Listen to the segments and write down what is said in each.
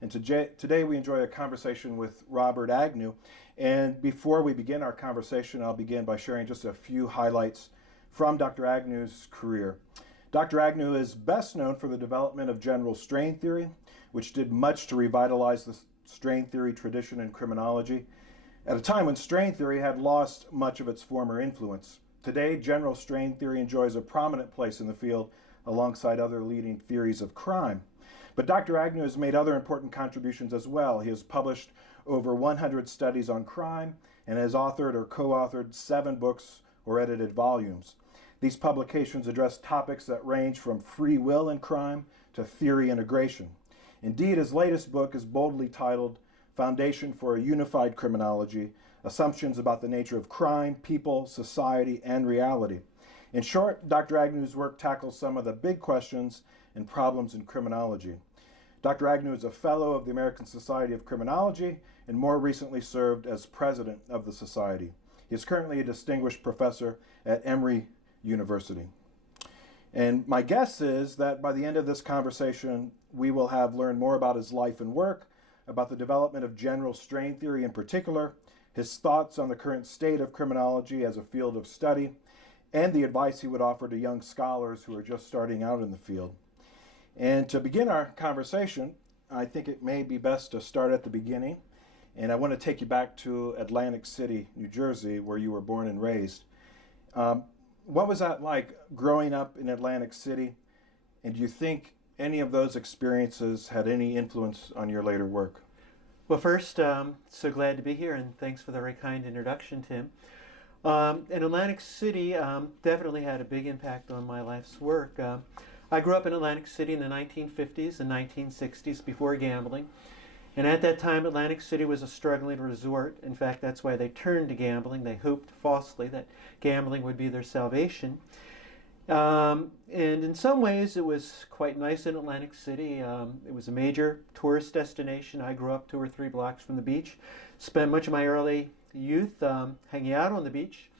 And today we enjoy a conversation with Robert Agnew. And before we begin our conversation, I'll begin by sharing just a few highlights from Dr. Agnew's career. Dr. Agnew is best known for the development of general strain theory, which did much to revitalize the strain theory tradition in criminology at a time when strain theory had lost much of its former influence. Today, general strain theory enjoys a prominent place in the field alongside other leading theories of crime. But Dr. Agnew has made other important contributions as well. He has published over 100 studies on crime and has authored or co-authored 7 books or edited volumes. These publications address topics that range from free will in crime to theory integration. Indeed, his latest book is boldly titled Foundation for a Unified Criminology, Assumptions about the Nature of Crime, People, Society, and Reality. In short, Dr. Agnew's work tackles some of the big questions and problems in criminology. Dr. Agnew is a fellow of the American Society of Criminology and more recently served as president of the society. He is currently a distinguished professor at Emory University. And my guess is that by the end of this conversation, we will have learned more about his life and work, about the development of general strain theory in particular, his thoughts on the current state of criminology as a field of study, and the advice he would offer to young scholars who are just starting out in the field. And to begin our conversation, I think it may be best to start at the beginning. And I want to take you back to Atlantic City, New Jersey, where you were born and raised. What was that like growing up in Atlantic City? And do you think any of those experiences had any influence on your later work? Well, first, so glad to be here, and thanks for the very kind introduction, Tim. In Atlantic City definitely had a big impact on my life's work. I grew up in Atlantic City in the 1950s and 1960s before gambling. And at that time, Atlantic City was a struggling resort. In fact, that's why they turned to gambling. They hoped falsely that gambling would be their salvation. And in some ways, it was quite nice in Atlantic City. It was a major tourist destination. I grew up 2 or 3 blocks from the beach. Spent much of my early youth hanging out on the beach.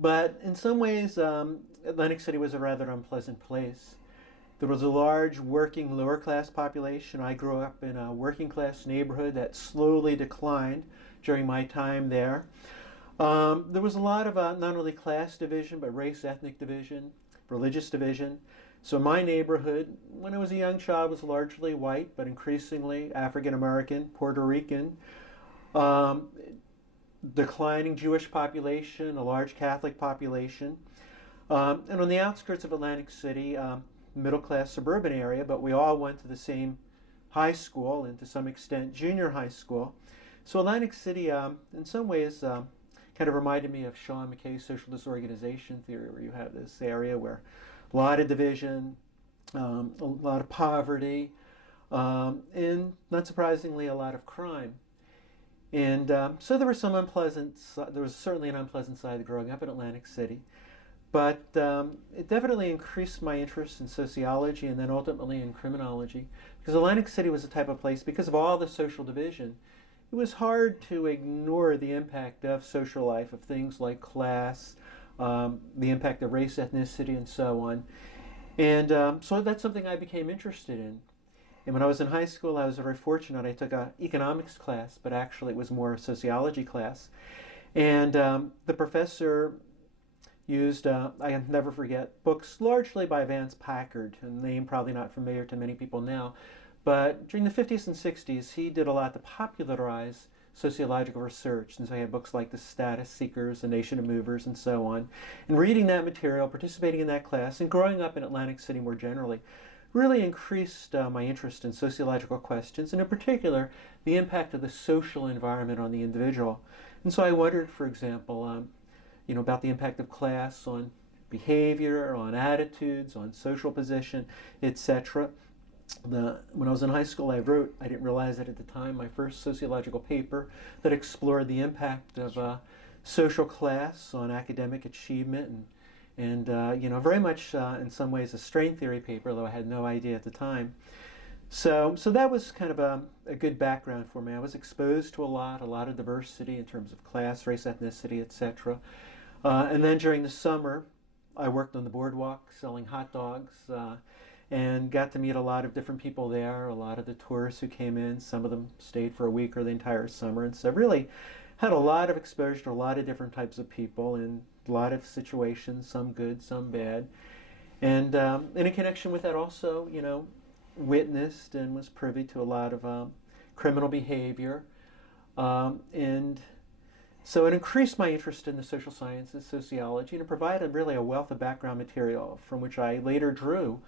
But in some ways, Atlantic City was a rather unpleasant place. There was a large working lower class population. I grew up in a working class neighborhood that slowly declined during my time there. There was a lot of not only class division, but race, ethnic division, religious division. So my neighborhood, when I was a young child, was largely white, but increasingly African American, Puerto Rican. Declining Jewish population, a large Catholic population. And on the outskirts of Atlantic City, middle-class suburban area, but we all went to the same high school and to some extent junior high school. So Atlantic City, in some ways, kind of reminded me of Sean McKay's social disorganization theory, where you have this area where a lot of division, a lot of poverty, and not surprisingly, a lot of crime. And so there was there was certainly an unpleasant side of growing up in Atlantic City, but it definitely increased my interest in sociology and then ultimately in criminology, because Atlantic City was the type of place, because of all the social division, it was hard to ignore the impact of social life, of things like class, the impact of race, ethnicity, and so on. And so that's something I became interested in. And when I was in high school, I was very fortunate. I took an economics class, but actually it was more a sociology class. And the professor used, I can never forget, books largely by Vance Packard, a name probably not familiar to many people now. But during the 50s and 60s, he did a lot to popularize sociological research. And so he had books like The Status Seekers, The Nation of Movers, and so on. And reading that material, participating in that class, and growing up in Atlantic City more generally, really increased my interest in sociological questions, and in particular, the impact of the social environment on the individual. And so I wondered, for example, about the impact of class on behavior, on attitudes, on social position, etc. When I was in high school, I didn't realize it at the time, my first sociological paper that explored the impact of social class on academic achievement and very much in some ways a strain theory paper, though I had no idea at the time. So that was kind of a good background for me. I was exposed to a lot of diversity in terms of class, race, ethnicity, etc. And then during the summer, I worked on the boardwalk selling hot dogs. and got to meet a lot of different people there, a lot of the tourists who came in. Some of them stayed for a week or the entire summer, and so really had a lot of exposure to a lot of different types of people in a lot of situations, some good, some bad. And in connection with that also, witnessed and was privy to a lot of criminal behavior. And so it increased my interest in the social sciences, sociology, and it provided really a wealth of background material from which I later drew,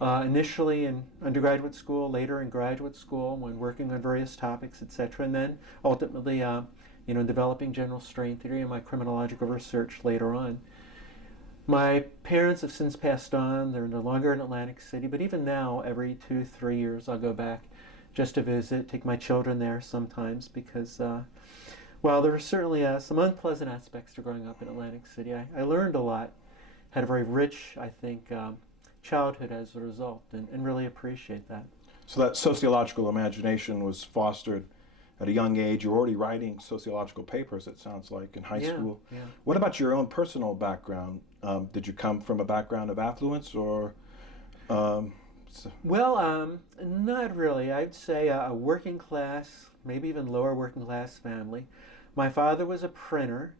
initially in undergraduate school, later in graduate school when working on various topics, etc., and then ultimately, developing general strain theory and my criminological research later on. My parents have since passed on. They're no longer in Atlantic City, but even now, every 2-3 years, I'll go back just to visit, take my children there sometimes because while there were certainly some unpleasant aspects to growing up in Atlantic City, I learned a lot, had a very rich, I think, childhood as a result, and really appreciate that. So that sociological imagination was fostered at a young age. You're already writing sociological papers, it sounds like, in high school. Yeah. What about your own personal background? Did you come from a background of affluence, or? Well, not really. I'd say a working class, maybe even lower working class family. My father was a printer,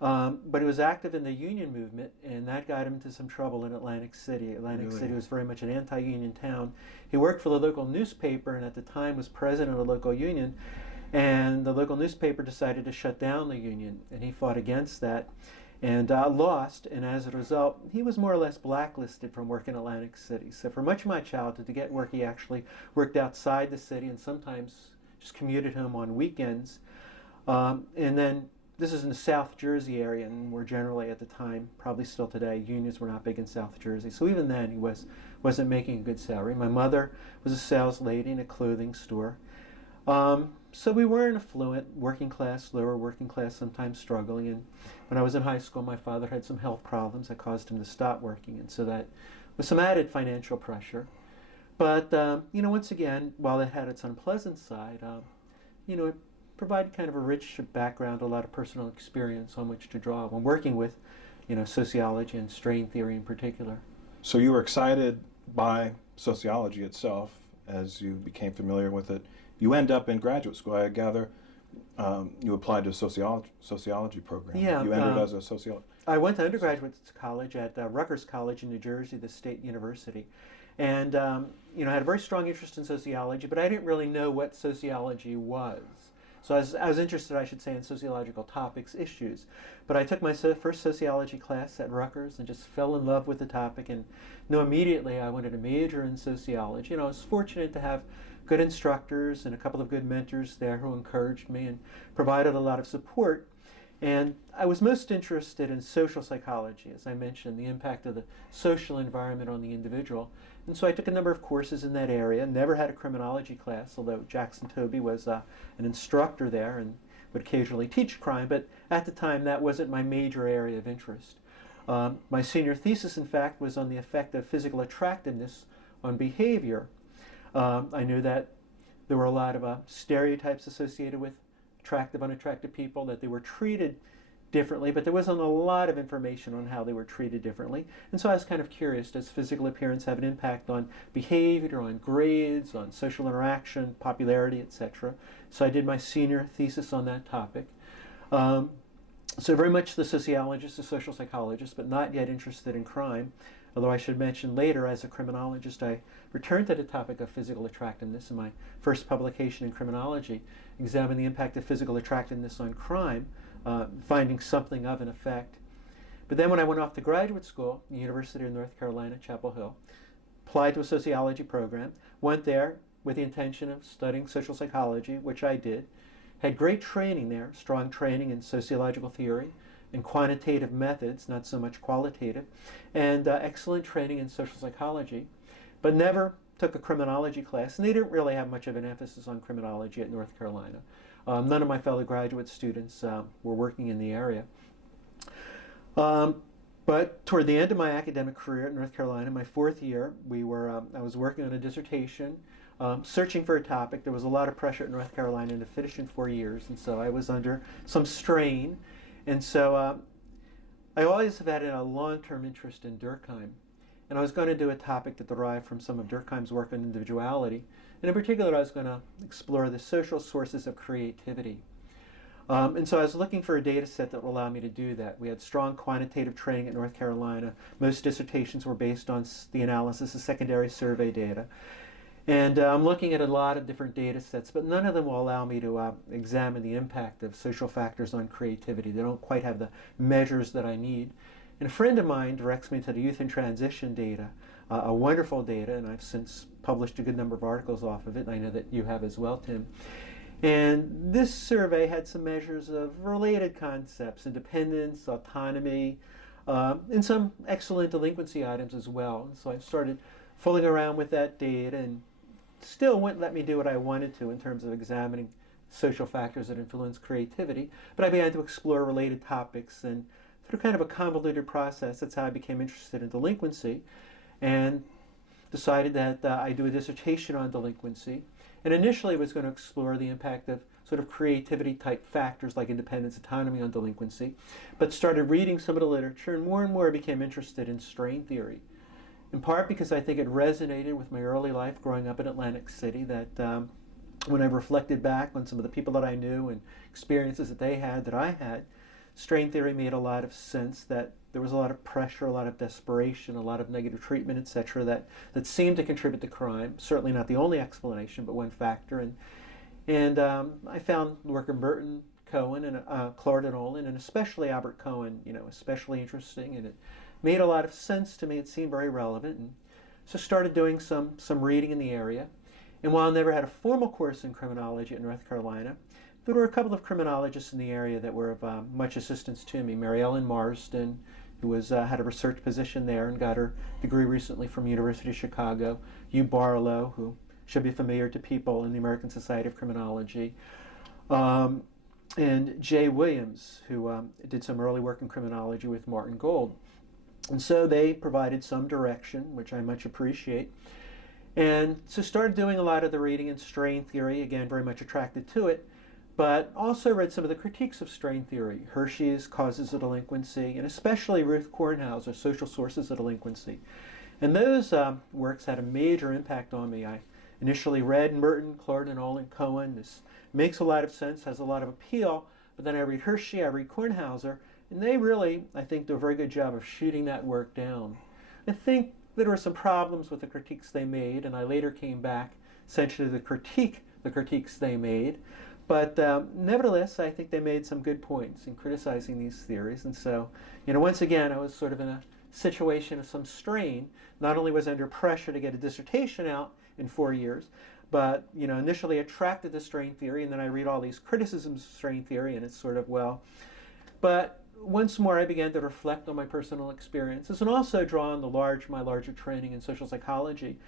but he was active in the union movement, and that got him into some trouble in Atlantic City. Atlantic City was very much an anti-union town. He worked for the local newspaper, and at the time was president of the local union. And the local newspaper decided to shut down the union, and he fought against that and lost. And as a result, he was more or less blacklisted from work in Atlantic City. So for much of my childhood, to get work, he actually worked outside the city and sometimes just commuted home on weekends. And then this is in the South Jersey area, and where generally at the time, probably still today, unions were not big in South Jersey. So even then, he wasn't making a good salary. My mother was a sales lady in a clothing store. So we weren't affluent, working class, lower working class, sometimes struggling. And when I was in high school, my father had some health problems that caused him to stop working. And so that was some added financial pressure. But, once again, while it had its unpleasant side, it provided kind of a rich background, a lot of personal experience on which to draw when working with, sociology and strain theory in particular. So you were excited by sociology itself as you became familiar with it. You end up in graduate school, I gather. You applied to a sociology program. Yeah, You entered as a sociologist. I went to undergraduate college at Rutgers College in New Jersey, the state university, and I had a very strong interest in sociology, but I didn't really know what sociology was. So I was interested, I should say, in sociological topics, issues. But I took my first sociology class at Rutgers and just fell in love with the topic and knew immediately I wanted to major in sociology. I was fortunate to have good instructors and a couple of good mentors there who encouraged me and provided a lot of support. And I was most interested in social psychology, as I mentioned, the impact of the social environment on the individual. And so I took a number of courses in that area. Never had a criminology class, although Jackson Toby was an instructor there and would occasionally teach crime, but at the time that wasn't my major area of interest. My senior thesis, in fact, was on the effect of physical attractiveness on behavior. I knew that there were a lot of stereotypes associated with attractive, unattractive people, that they were treated differently, but there wasn't a lot of information on how they were treated differently. And so I was kind of curious, does physical appearance have an impact on behavior, on grades, on social interaction, popularity, etc.? So I did my senior thesis on that topic. So very much the sociologist, the social psychologist, but not yet interested in crime. Although I should mention later, as a criminologist, I returned to the topic of physical attractiveness in my first publication in criminology, examining the impact of physical attractiveness on crime, finding something of an effect. But then when I went off to graduate school, the University of North Carolina, Chapel Hill, applied to a sociology program, went there with the intention of studying social psychology, which I did, had great training there, strong training in sociological theory, in quantitative methods, not so much qualitative, and excellent training in social psychology, but never took a criminology class, and they didn't really have much of an emphasis on criminology at North Carolina. None of my fellow graduate students were working in the area. But toward the end of my academic career at North Carolina, my fourth year, I was working on a dissertation, searching for a topic. There was a lot of pressure at North Carolina to finish in 4 years, and so I was under some strain. And so I always have had a long-term interest in Durkheim. and I was going to do a topic that derived from some of Durkheim's work on individuality. And in particular, I was going to explore the social sources of creativity. And so I was looking for a data set that would allow me to do that. We had strong quantitative training at North Carolina. Most dissertations were based on the analysis of secondary survey data. And I'm looking at a lot of different data sets, but none of them will allow me to examine the impact of social factors on creativity. They don't quite have the measures that I need. And a friend of mine directs me to the youth in transition data, a wonderful data, and I've since published a good number of articles off of it, and I know that you have as well, Tim. And this survey had some measures of related concepts, independence, autonomy, and some excellent delinquency items as well. And so I started fooling around with that data, and still wouldn't let me do what I wanted to in terms of examining social factors that influence creativity. But I began to explore related topics, and through kind of a convoluted process, that's how I became interested in delinquency, and decided that I'd do a dissertation on delinquency. And initially was going to explore the impact of sort of creativity type factors like independence, autonomy on delinquency, but started reading some of the literature, and more I became interested in strain theory. In part because I think it resonated with my early life growing up in Atlantic City, that when I reflected back on some of the people that I knew and experiences that they had, that I had, strain theory made a lot of sense, that there was a lot of pressure, a lot of desperation, a lot of negative treatment, etc., that seemed to contribute to crime. Certainly not the only explanation, but one factor. And I found the work of Burton, Cohen, and Clark and Olin, and especially Albert Cohen, especially interesting, and it made a lot of sense to me. It seemed very relevant, and so started doing some reading in the area. And while I never had a formal course in criminology at North Carolina, there were a couple of criminologists in the area that were of much assistance to me. Mary Ellen Marsden, who had a research position there and got her degree recently from University of Chicago. Hugh Barlow, who should be familiar to people in the American Society of Criminology. And Jay Williams, who did some early work in criminology with Martin Gold. And so they provided some direction, which I much appreciate. And so started doing a lot of the reading in strain theory, again, very much attracted to it, but also read some of the critiques of strain theory, Hershey's Causes of Delinquency, and especially Ruth Kornhauser's Social Sources of Delinquency. And those works had a major impact on me. I initially read Merton, Clark, and Olin, Cohen. This makes a lot of sense, has a lot of appeal, but then I read Hershey, I read Kornhauser, and they really, I think, do a very good job of shooting that work down. I think there were some problems with the critiques they made, and I later came back essentially to critique the critiques they made. But nevertheless, I think they made some good points in criticizing these theories. And so, once again, I was sort of in a situation of some strain. Not only was I under pressure to get a dissertation out in 4 years, but, initially attracted to strain theory, and then I read all these criticisms of strain theory, and it's sort of, well. But once more, I began to reflect on my personal experiences and also draw on my larger training in social psychology.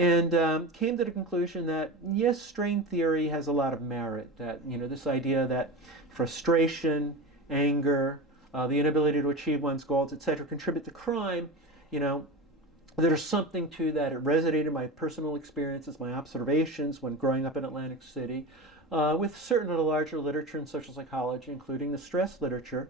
And came to the conclusion that, yes, strain theory has a lot of merit, that, this idea that frustration, anger, the inability to achieve one's goals, etc., contribute to crime, there's something to that. It resonated in my personal experiences, my observations when growing up in Atlantic City, with certain of the larger literature in social psychology, including the stress literature.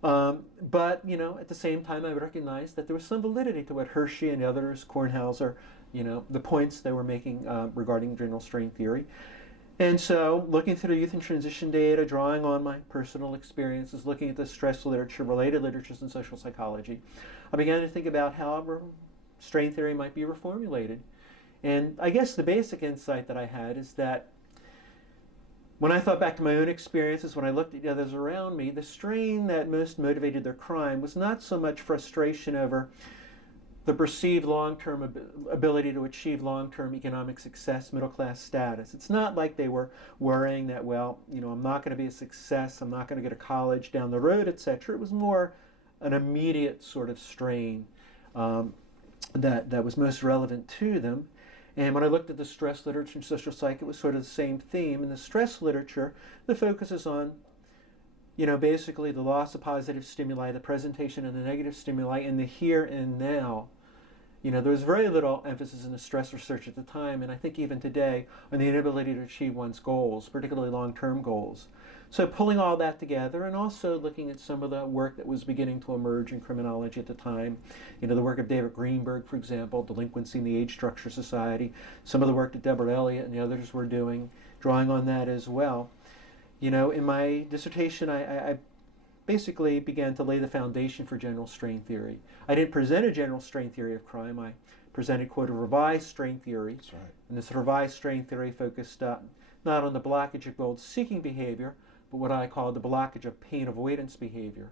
But, at the same time, I recognized that there was some validity to what Hershey and others, Kornhauser, the points they were making regarding general strain theory. And so, looking through the youth in transition data, drawing on my personal experiences, looking at the stress literature, related literatures in social psychology, I began to think about how strain theory might be reformulated. And I guess the basic insight that I had is that when I thought back to my own experiences, when I looked at the others around me, the strain that most motivated their crime was not so much frustration over the perceived long-term ability to achieve long-term economic success, middle-class status. It's not like they were worrying that, I'm not going to be a success, I'm not going to get a college down the road, etc. It was more an immediate sort of strain that was most relevant to them. And when I looked at the stress literature and social psych, it was sort of the same theme. In the stress literature, the focus is on, basically the loss of positive stimuli, the presentation of the negative stimuli in the here and now. There was very little emphasis in the stress research at the time, and I think even today, on the inability to achieve one's goals, particularly long-term goals. So pulling all that together and also looking at some of the work that was beginning to emerge in criminology at the time, the work of David Greenberg, for example, Delinquency in the Age Structure Society, some of the work that Deborah Elliott and the others were doing, drawing on that as well. In my dissertation, I basically began to lay the foundation for general strain theory. I didn't present a general strain theory of crime. I presented, quote, a revised strain theory. That's right. And this revised strain theory focused not on the blockage of goal-seeking behavior, but what I call the blockage of pain avoidance behavior,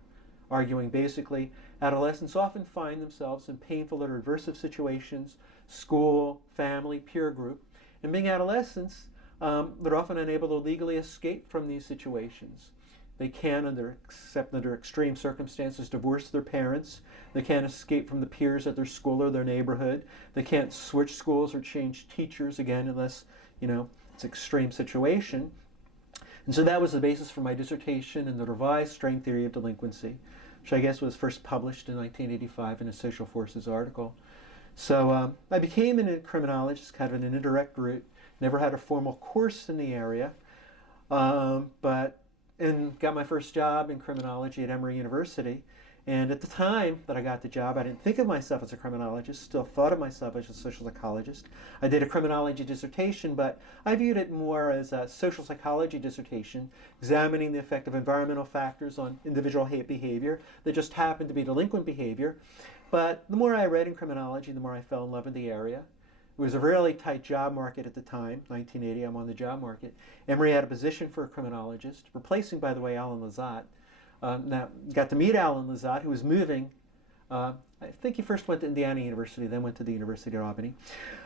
arguing basically adolescents often find themselves in painful or aversive situations, school, family, peer group, and being adolescents, they're often unable to legally escape from these situations. They can, except under extreme circumstances, divorce their parents. They can't escape from the peers at their school or their neighborhood. They can't switch schools or change teachers again unless, it's an extreme situation. And so that was the basis for my dissertation in the revised strain theory of delinquency, which I guess was first published in 1985 in a Social Forces article. So I became a criminologist, kind of an indirect route. Never had a formal course in the area, and got my first job in criminology at Emory University. And at the time that I got the job, I didn't think of myself as a criminologist, still thought of myself as a social psychologist. I did a criminology dissertation, but I viewed it more as a social psychology dissertation, examining the effect of environmental factors on individual behavior that just happened to be delinquent behavior. But the more I read in criminology, the more I fell in love with the area. It was a really tight job market at the time, 1980, I'm on the job market. Emory had a position for a criminologist, replacing, by the way, Alan Lazat. Now, got to meet Alan Lazat, who was moving. I think he first went to Indiana University, then went to the University of Albany.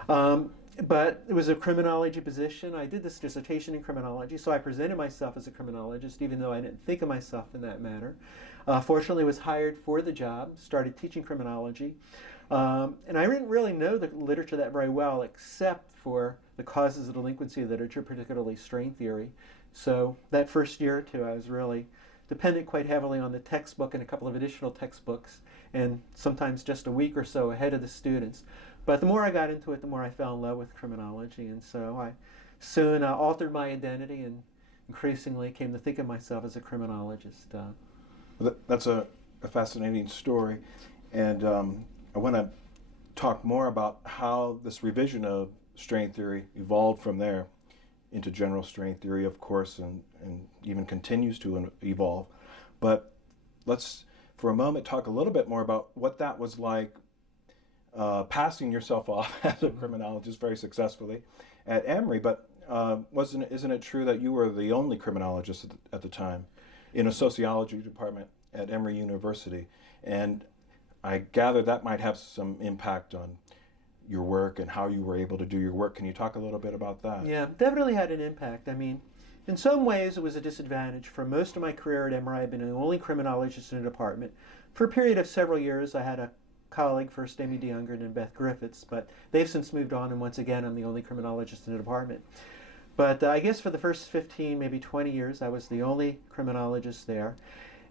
But it was a criminology position. I did this dissertation in criminology, so I presented myself as a criminologist, even though I didn't think of myself in that manner. Fortunately, was hired for the job, started teaching criminology. And I didn't really know the literature that very well, except for the causes of delinquency literature, particularly strain theory. So that first year or two, I was really dependent quite heavily on the textbook and a couple of additional textbooks, and sometimes just a week or so ahead of the students. But the more I got into it, the more I fell in love with criminology, and so I soon altered my identity and increasingly came to think of myself as a criminologist. That's a fascinating story, and I want to talk more about how this revision of strain theory evolved from there into general strain theory, of course, and even continues to evolve. But let's, for a moment, talk a little bit more about what that was like, passing yourself off as a criminologist very successfully at Emory. But isn't it true that you were the only criminologist at the time in a sociology department at Emory University? And I gather that might have some impact on your work and how you were able to do your work. Can you talk a little bit about that? Yeah, definitely had an impact. I mean, in some ways it was a disadvantage. For most of my career at Emory, I've been the only criminologist in a department. For a period of several years, I had a colleague, first Amy DeYoung and then Beth Griffiths, but they've since moved on, and once again, I'm the only criminologist in the department. But I guess for the first 15, maybe 20 years, I was the only criminologist there.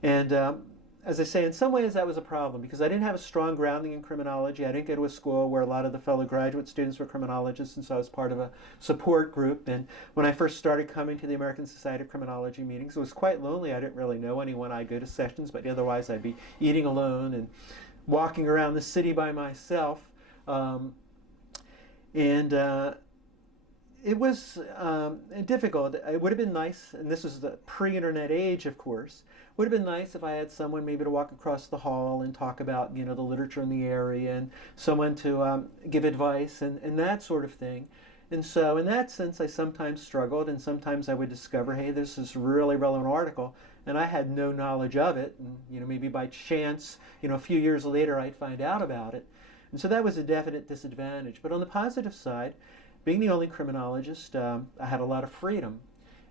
And as I say, in some ways that was a problem because I didn't have a strong grounding in criminology. I didn't go to a school where a lot of the fellow graduate students were criminologists, and so I was part of a support group. And when I first started coming to the American Society of Criminology meetings, it was quite lonely. I didn't really know anyone. I'd go to sessions, but otherwise I'd be eating alone and walking around the city by myself. It was difficult. It would have been nice, and this was the pre-internet age, of course. It would have been nice if I had someone maybe to walk across the hall and talk about, the literature in the area, and someone to give advice and that sort of thing. And so, in that sense, I sometimes struggled, and sometimes I would discover, hey, this is a really relevant article, and I had no knowledge of it. And maybe by chance, a few years later, I'd find out about it. And so that was a definite disadvantage. But on the positive side, being the only criminologist, I had a lot of freedom,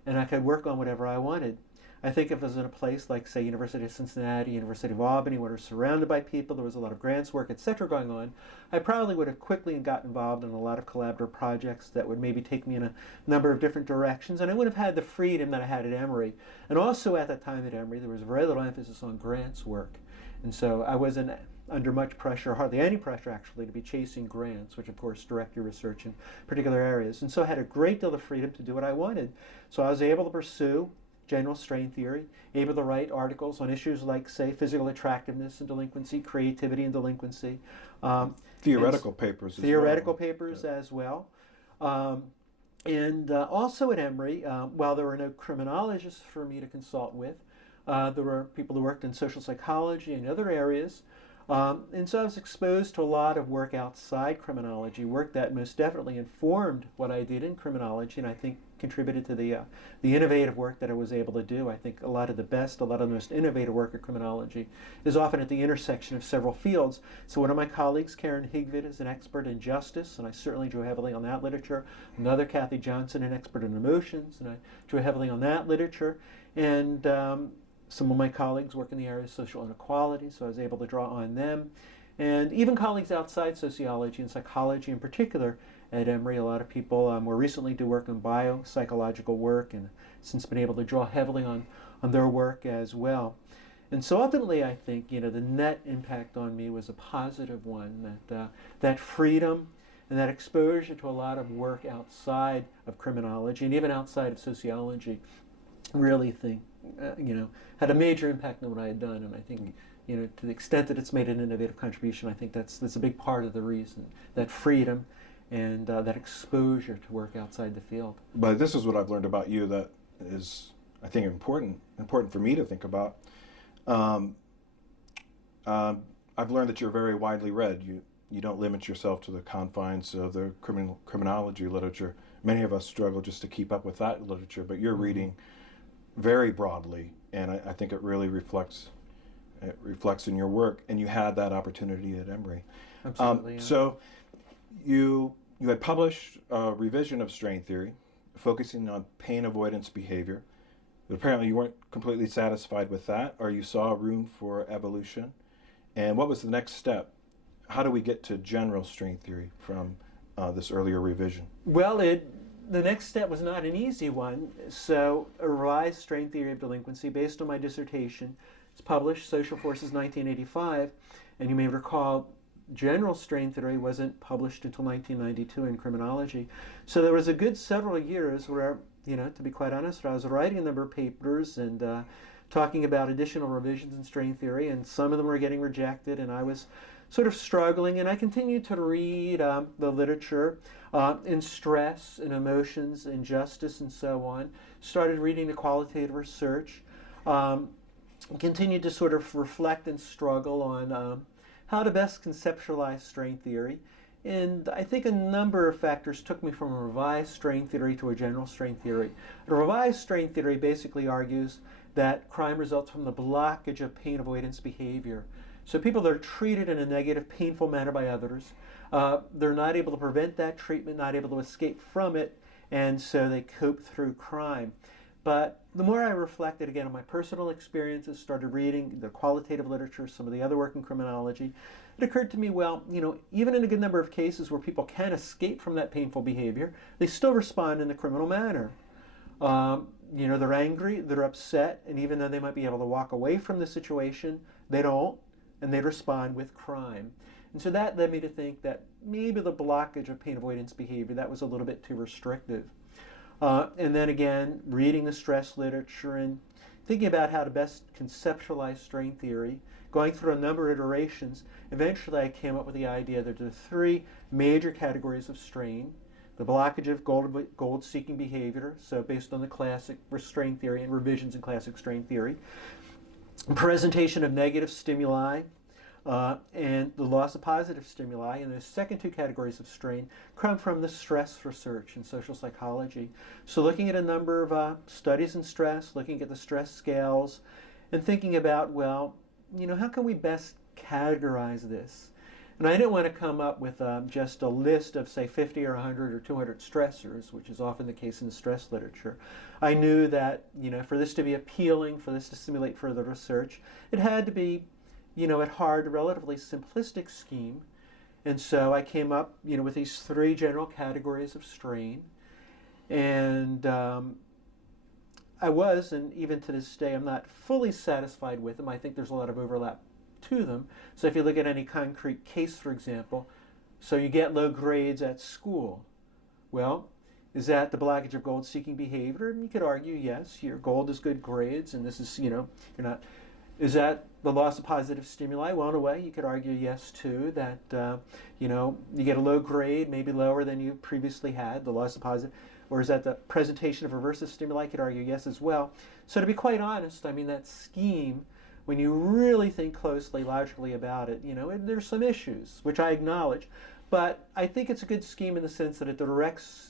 and I could work on whatever I wanted. I think if I was in a place like, say, University of Cincinnati, University of Albany, where I was surrounded by people, there was a lot of grants work, etc. going on, I probably would have quickly got involved in a lot of collaborative projects that would maybe take me in a number of different directions, and I would have had the freedom that I had at Emory. And also at that time at Emory, there was very little emphasis on grants work. And so I wasn't under much pressure, hardly any pressure actually, to be chasing grants, which of course direct your research in particular areas. And so I had a great deal of freedom to do what I wanted. So I was able to pursue general strain theory, able to write articles on issues like, say, physical attractiveness and delinquency, creativity and delinquency. Theoretical papers as well. Theoretical papers as well. And also at Emory, while there were no criminologists for me to consult with, there were people who worked in social psychology and other areas. And so I was exposed to a lot of work outside criminology, work that most definitely informed what I did in criminology, and I think contributed to the innovative work that I was able to do. I think a lot of the most innovative work of criminology is often at the intersection of several fields. So one of my colleagues, Karen Higvid, is an expert in justice, and I certainly drew heavily on that literature. Another, Kathy Johnson, an expert in emotions, and I drew heavily on that literature. And some of my colleagues work in the area of social inequality, so I was able to draw on them. And even colleagues outside sociology and psychology in particular at Emory, a lot of people more recently do work on biopsychological work, and since been able to draw heavily on their work as well. And so ultimately I think, the net impact on me was a positive one, that freedom and that exposure to a lot of work outside of criminology and even outside of sociology really think had a major impact on what I had done. And I think to the extent that it's made an innovative contribution, I think that's a big part of the reason, that freedom and that exposure to work outside the field. But this is what I've learned about you that is, I think, important for me to think about. I've learned that you're very widely read. You don't limit yourself to the confines of the criminology literature. Many of us struggle just to keep up with that literature, but you're reading very broadly, and I think it really reflects in your work, and you had that opportunity at Emory. Absolutely. So you had published a revision of strain theory, focusing on pain avoidance behavior. But apparently you weren't completely satisfied with that, or you saw room for evolution. And what was the next step? How do we get to general strain theory from this earlier revision? Well, the next step was not an easy one. So a revised strain theory of delinquency based on my dissertation. It's published, Social Forces, 1985, and you may recall general strain theory wasn't published until 1992 in criminology. So there was a good several years where, to be quite honest, I was writing a number of papers and talking about additional revisions in strain theory, and some of them were getting rejected, and I was sort of struggling, and I continued to read the literature in stress, in emotions, in justice, and so on. Started reading the qualitative research, continued to sort of reflect and struggle on how to best conceptualize strain theory. And I think a number of factors took me from a revised strain theory to a general strain theory. A revised strain theory basically argues that crime results from the blockage of pain avoidance behavior. So people that are treated in a negative, painful manner by others, they're not able to prevent that treatment, not able to escape from it, and so they cope through crime. But the more I reflected again on my personal experiences, started reading the qualitative literature, some of the other work in criminology, it occurred to me, well, even in a good number of cases where people can escape from that painful behavior, they still respond in a criminal manner. They're angry, they're upset, and even though they might be able to walk away from the situation, they don't, and they respond with crime. And so that led me to think that maybe the blockage of pain avoidance behavior, that was a little bit too restrictive. And then again, reading the stress literature and thinking about how to best conceptualize strain theory, going through a number of iterations, eventually I came up with the idea that there are three major categories of strain. The blockage of gold-seeking behavior, so based on the classic strain theory and revisions in classic strain theory. Presentation of negative stimuli, and the loss of positive stimuli. And the second two categories of strain come from the stress research in social psychology. So looking at a number of studies in stress, looking at the stress scales, and thinking about, well, how can we best categorize this? And I didn't want to come up with just a list of, say, 50 or 100 or 200 stressors, which is often the case in the stress literature. I knew that, for this to be appealing, for this to stimulate further research, it had to be, at heart, a relatively simplistic scheme. And so I came up, with these three general categories of strain. And I was, and even to this day, I'm not fully satisfied with them. I think there's a lot of overlap to them. So if you look at any concrete case, for example, so you get low grades at school. Well, Is that the blockage of gold-seeking behavior? And you could argue, yes, your goal is good grades, and this is, you're not. Is that the loss of positive stimuli? Well, in a way, you could argue yes too. That you get a low grade, maybe lower than you previously had, the loss of positive. Or is that the presentation of aversive stimuli? You could argue yes as well. So to be quite honest, I mean that scheme, when you really think closely, logically about it, there's some issues, which I acknowledge. But I think it's a good scheme in the sense that it directs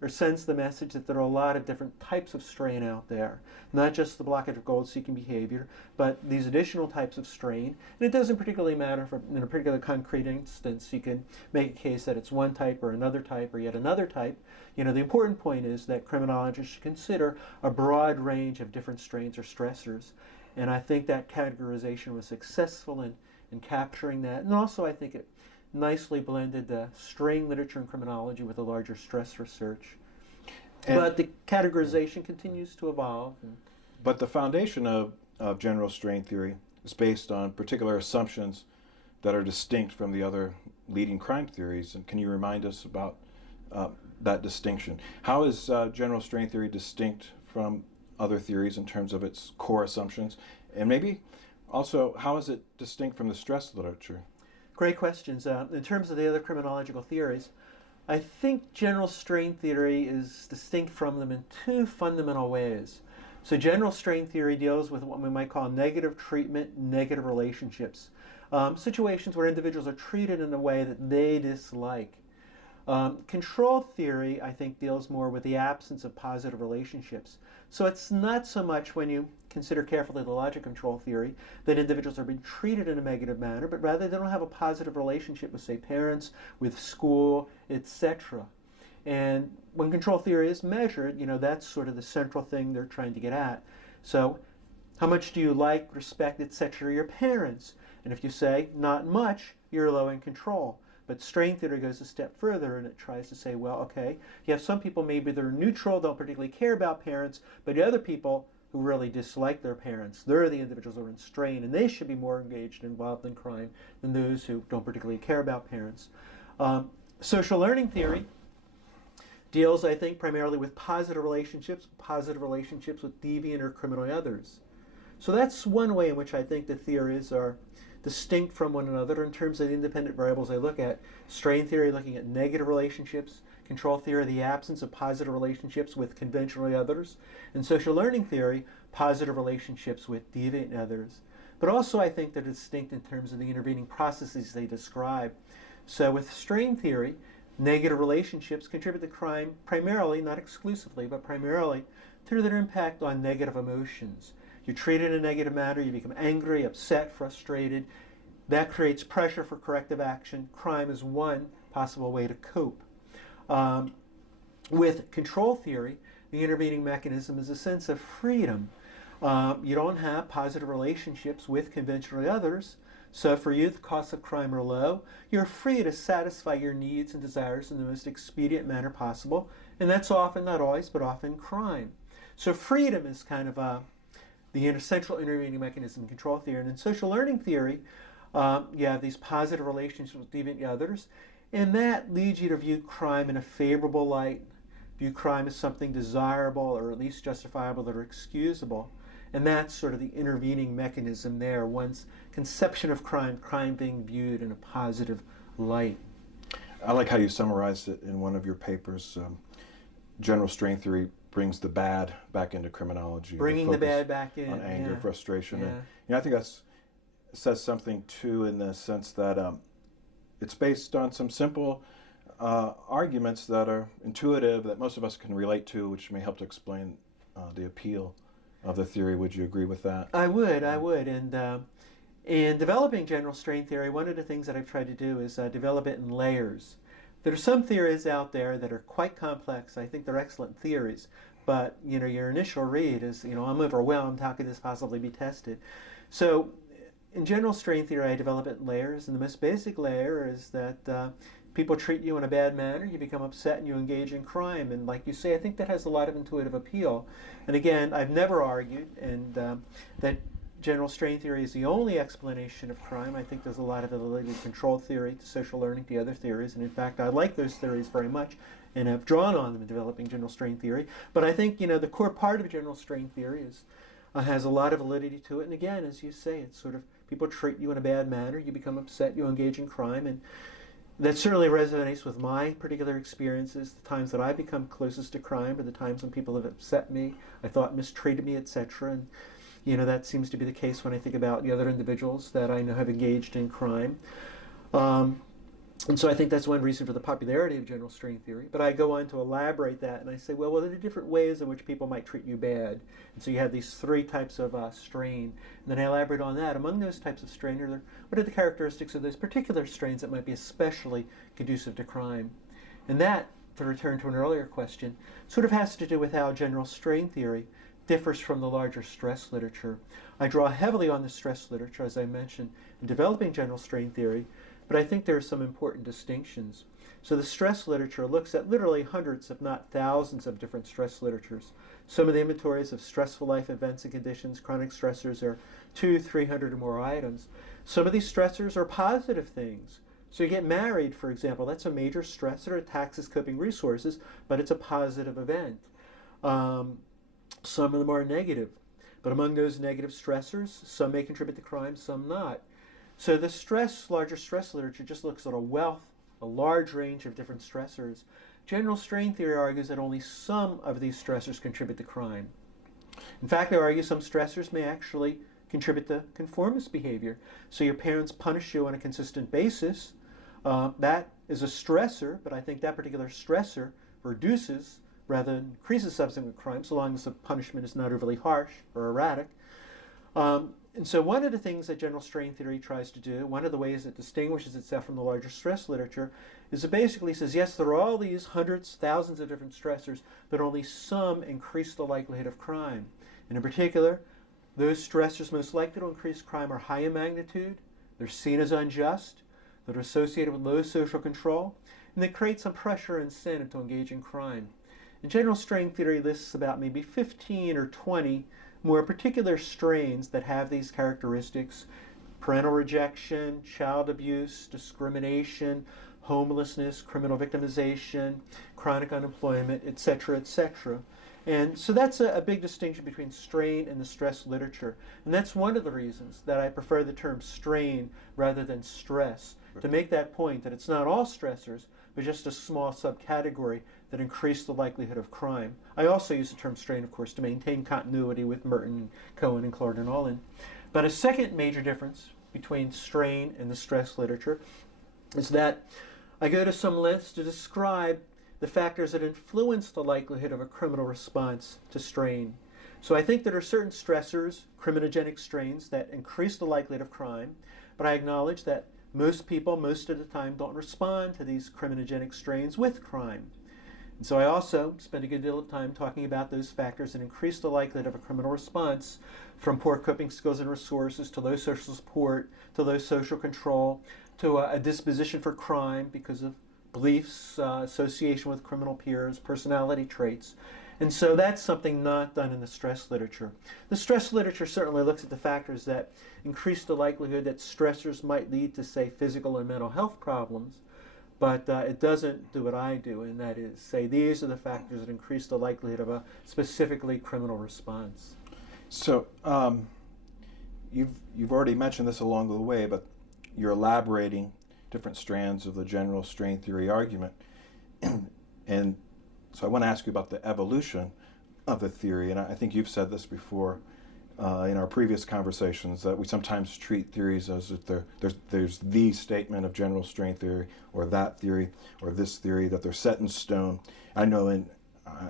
or sends the message that there are a lot of different types of strain out there. Not just the blockage of gold-seeking behavior, but these additional types of strain. And it doesn't particularly matter if in a particular concrete instance you can make a case that it's one type or another type or yet another type. The important point is that criminologists should consider a broad range of different strains or stressors. And I think that categorization was successful in capturing that. And also I think it nicely blended the strain literature and criminology with the larger stress research. But the categorization continues to evolve. But the foundation of general strain theory is based on particular assumptions that are distinct from the other leading crime theories. And can you remind us about that distinction? How is general strain theory distinct from other theories in terms of its core assumptions? And maybe also, how is it distinct from the stress literature? Great questions. In terms of the other criminological theories, I think general strain theory is distinct from them in two fundamental ways. So general strain theory deals with what we might call negative treatment, negative relationships. Situations where individuals are treated in a way that they dislike. Control theory, I think, deals more with the absence of positive relationships. So it's not so much, when you consider carefully the logic control theory, that individuals are being treated in a negative manner, but rather they don't have a positive relationship with, say, parents, with school, etc. And when control theory is measured, that's sort of the central thing they're trying to get at. So how much do you like, respect, etc. your parents? And if you say, not much, you're low in control. But strain theory goes a step further, and it tries to say, well, okay, you have some people, maybe they're neutral, don't particularly care about parents, but the other people who really dislike their parents, they're the individuals who are in strain, and they should be more engaged and involved in crime than those who don't particularly care about parents. Social learning theory deals, I think, primarily with positive relationships with deviant or criminal others. So that's one way in which I think the theories are distinct from one another in terms of the independent variables I look at. Strain theory looking at negative relationships, control theory, the absence of positive relationships with conventionally others, and social learning theory, positive relationships with deviant others. But also I think they're distinct in terms of the intervening processes they describe. So with strain theory, negative relationships contribute to crime primarily, not exclusively, but primarily through their impact on negative emotions. You're treated in a negative manner, you become angry, upset, frustrated. That creates pressure for corrective action. Crime is one possible way to cope. With control theory, the intervening mechanism is a sense of freedom. You don't have positive relationships with conventionally others, so for you the costs of crime are low. You're free to satisfy your needs and desires in the most expedient manner possible, and that's often, not always, but often crime. So freedom is kind of the central intervening mechanism in control theory. And in social learning theory, you have these positive relationships with deviant others, and that leads you to view crime in a favorable light, view crime as something desirable or at least justifiable or excusable. And that's sort of the intervening mechanism there, one's conception of crime being viewed in a positive light. I like how you summarized it in one of your papers. General strain theory brings the bad back into criminology. Bringing the bad back in. On anger, frustration. Yeah. And I think that says something too, in the sense that it's based on some simple arguments that are intuitive, that most of us can relate to, which may help to explain the appeal of the theory. Would you agree with that? I would. And in developing general strain theory, one of the things that I've tried to do is develop it in layers. There are some theories out there that are quite complex. I think they're excellent theories, but your initial read is, I'm overwhelmed. How could this possibly be tested? So, in general strain theory, I develop it in layers, and the most basic layer is that people treat you in a bad manner, you become upset, and you engage in crime. And like you say, I think that has a lot of intuitive appeal. And again, I've never argued that general strain theory is the only explanation of crime. I think there's a lot of validity to control theory, to social learning, to other theories, and in fact, I like those theories very much. and have drawn on them in developing general strain theory. But I think, the core part of general strain theory has a lot of validity to it. And again, as you say, it's sort of people treat you in a bad manner, you become upset, you engage in crime, and that certainly resonates with my particular experiences. The times that I become closest to crime are the times when people have upset me, I thought mistreated me, etc. And that seems to be the case when I think about the other individuals that I know have engaged in crime. And so I think that's one reason for the popularity of general strain theory. But I go on to elaborate that, and I say, well, there are different ways in which people might treat you bad. And so you have these three types of strain. And then I elaborate on that. Among those types of strain, what are the characteristics of those particular strains that might be especially conducive to crime? And that, to return to an earlier question, sort of has to do with how general strain theory differs from the larger stress literature. I draw heavily on the stress literature, as I mentioned, in developing general strain theory, but I think there are some important distinctions. So the stress literature looks at literally hundreds, if not thousands, of different stress literatures. Some of the inventories of stressful life events and conditions, chronic stressors, are 200, 300 or more items. Some of these stressors are positive things. So you get married, for example, that's a major stressor. It taxes coping resources, but it's a positive event. Some of them are negative. But among those negative stressors, some may contribute to crime, some not. So the larger stress literature just looks at a large range of different stressors. General strain theory argues that only some of these stressors contribute to crime. In fact, they argue some stressors may actually contribute to conformist behavior. So your parents punish you on a consistent basis. That is a stressor, but I think that particular stressor reduces rather than increases subsequent crime, so long as the punishment is not overly harsh or erratic. And so one of the things that general strain theory tries to do, one of the ways it distinguishes itself from the larger stress literature, is it basically says, yes, there are all these hundreds, thousands of different stressors, but only some increase the likelihood of crime. And in particular, those stressors most likely to increase crime are high in magnitude, they're seen as unjust, that are associated with low social control, and they create some pressure and incentive to engage in crime. And general strain theory lists about maybe 15 or 20 more particular strains that have these characteristics: parental rejection, child abuse, discrimination, homelessness, criminal victimization, chronic unemployment, etc., etc. And so that's a big distinction between strain and the stress literature. And that's one of the reasons that I prefer the term strain rather than stress, to make that point that it's not all stressors, but just a small subcategory that increase the likelihood of crime. I also use the term strain, of course, to maintain continuity with Merton, Cohen, and Clark and Olin. But a second major difference between strain and the stress literature is that I go to some lengths to describe the factors that influence the likelihood of a criminal response to strain. So I think there are certain stressors, criminogenic strains, that increase the likelihood of crime, but I acknowledge that most people, most of the time, don't respond to these criminogenic strains with crime. And so I also spend a good deal of time talking about those factors that increase the likelihood of a criminal response, from poor coping skills and resources to low social support, to low social control, to a disposition for crime because of beliefs, association with criminal peers, personality traits. And so that's something not done in the stress literature. The stress literature certainly looks at the factors that increase the likelihood that stressors might lead to, say, physical and mental health problems, but it doesn't do what I do, and that is say these are the factors that increase the likelihood of a specifically criminal response. So you've already mentioned this along the way, but you're elaborating different strands of the general strain theory argument. And so I want to ask you about the evolution of the theory, and I think you've said this before in our previous conversations, that we sometimes treat theories as if there's the statement of general strain theory, or that theory, or this theory, that they're set in stone. I know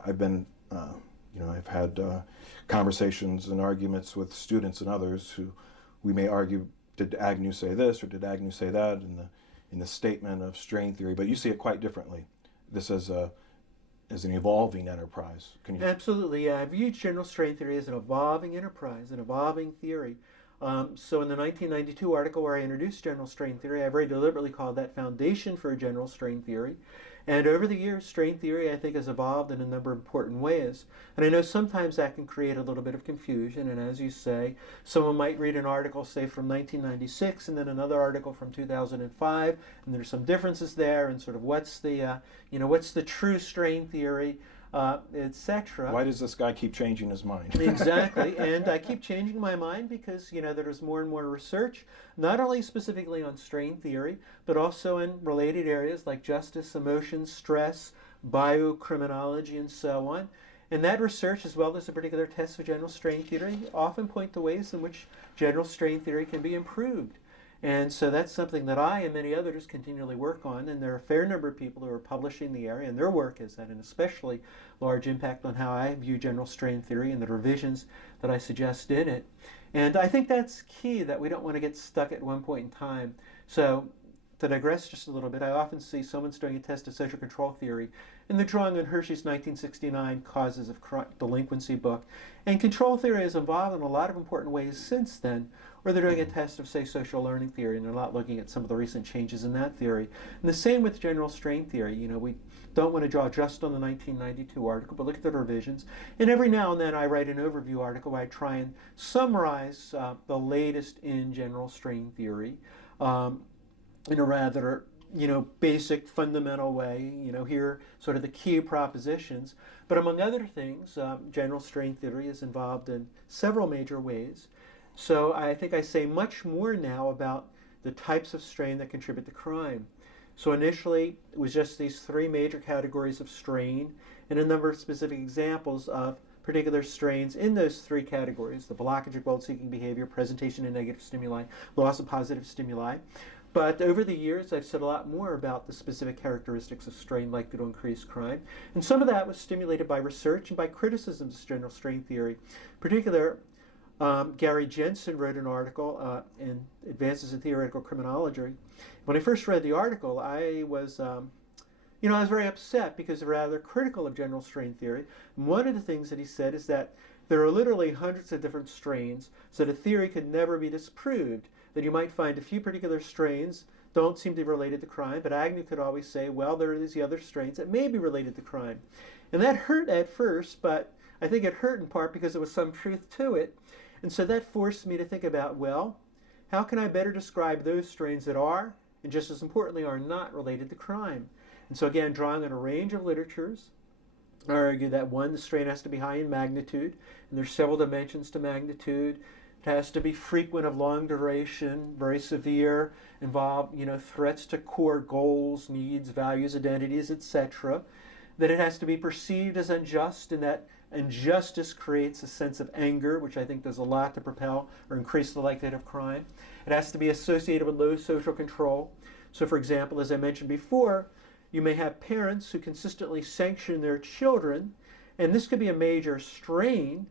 I've had conversations and arguments with students and others who we may argue, did Agnew say this or did Agnew say that in the statement of strain theory? But you see it quite differently. This as an evolving enterprise. Can you? Absolutely, yeah. I view general strain theory as an evolving enterprise, an evolving theory. So in the 1992 article where I introduced general strain theory, I very deliberately called that Foundation for General Strain Theory. And over the years, strain theory, I think, has evolved in a number of important ways. And I know sometimes that can create a little bit of confusion. And as you say, someone might read an article, say, from 1996, and then another article from 2005, and there's some differences there, and sort of what's the true strain theory, etc. Why does this guy keep changing his mind? Exactly, and I keep changing my mind because there's more and more research, not only specifically on strain theory, but also in related areas like justice, emotions, stress, biocriminology, and so on. And that research, as well as the particular tests for general strain theory, often point to ways in which general strain theory can be improved. And so that's something that I and many others continually work on, and there are a fair number of people who are publishing the area, and their work has had an especially large impact on how I view general strain theory and the revisions that I suggest in it. And I think that's key, that we don't want to get stuck at one point in time. So to digress just a little bit, I often see someone's doing a test of social control theory, and they're drawing on Hershey's 1969 Causes of Delinquency book. And control theory has evolved in a lot of important ways since then, or they're doing a test of, say, social learning theory, and they're not looking at some of the recent changes in that theory. And the same with general strain theory. We don't want to draw just on the 1992 article, but look at the revisions. And every now and then I write an overview article where I try and summarize the latest in general strain theory in a rather basic, fundamental way. Here are sort of the key propositions. But among other things, general strain theory is involved in several major ways. So I think I say much more now about the types of strain that contribute to crime. So initially, it was just these three major categories of strain and a number of specific examples of particular strains in those three categories: the blockage of goal-seeking behavior, presentation of negative stimuli, loss of positive stimuli. But over the years, I've said a lot more about the specific characteristics of strain likely to increase crime. And some of that was stimulated by research and by criticisms of general strain theory. In particular, Gary Jensen wrote an article in Advances in Theoretical Criminology. When I first read the article, I was very upset because they're rather critical of general strain theory. And one of the things that he said is that there are literally hundreds of different strains, so the theory could never be disproved. That you might find a few particular strains don't seem to be related to crime, but Agnew could always say, well, there are these other strains that may be related to crime. And that hurt at first, but I think it hurt in part because there was some truth to it. And so that forced me to think about, well, how can I better describe those strains that are, and just as importantly, are not related to crime? And so again, drawing on a range of literatures, I argue that one, the strain has to be high in magnitude, and there's several dimensions to magnitude. It has to be frequent, of long duration, very severe, involve threats to core goals, needs, values, identities, etc. That it has to be perceived as unjust, and that injustice creates a sense of anger, which I think does a lot to propel or increase the likelihood of crime. It has to be associated with low social control. So for example, as I mentioned before, you may have parents who consistently sanction their children, and this could be a major strain,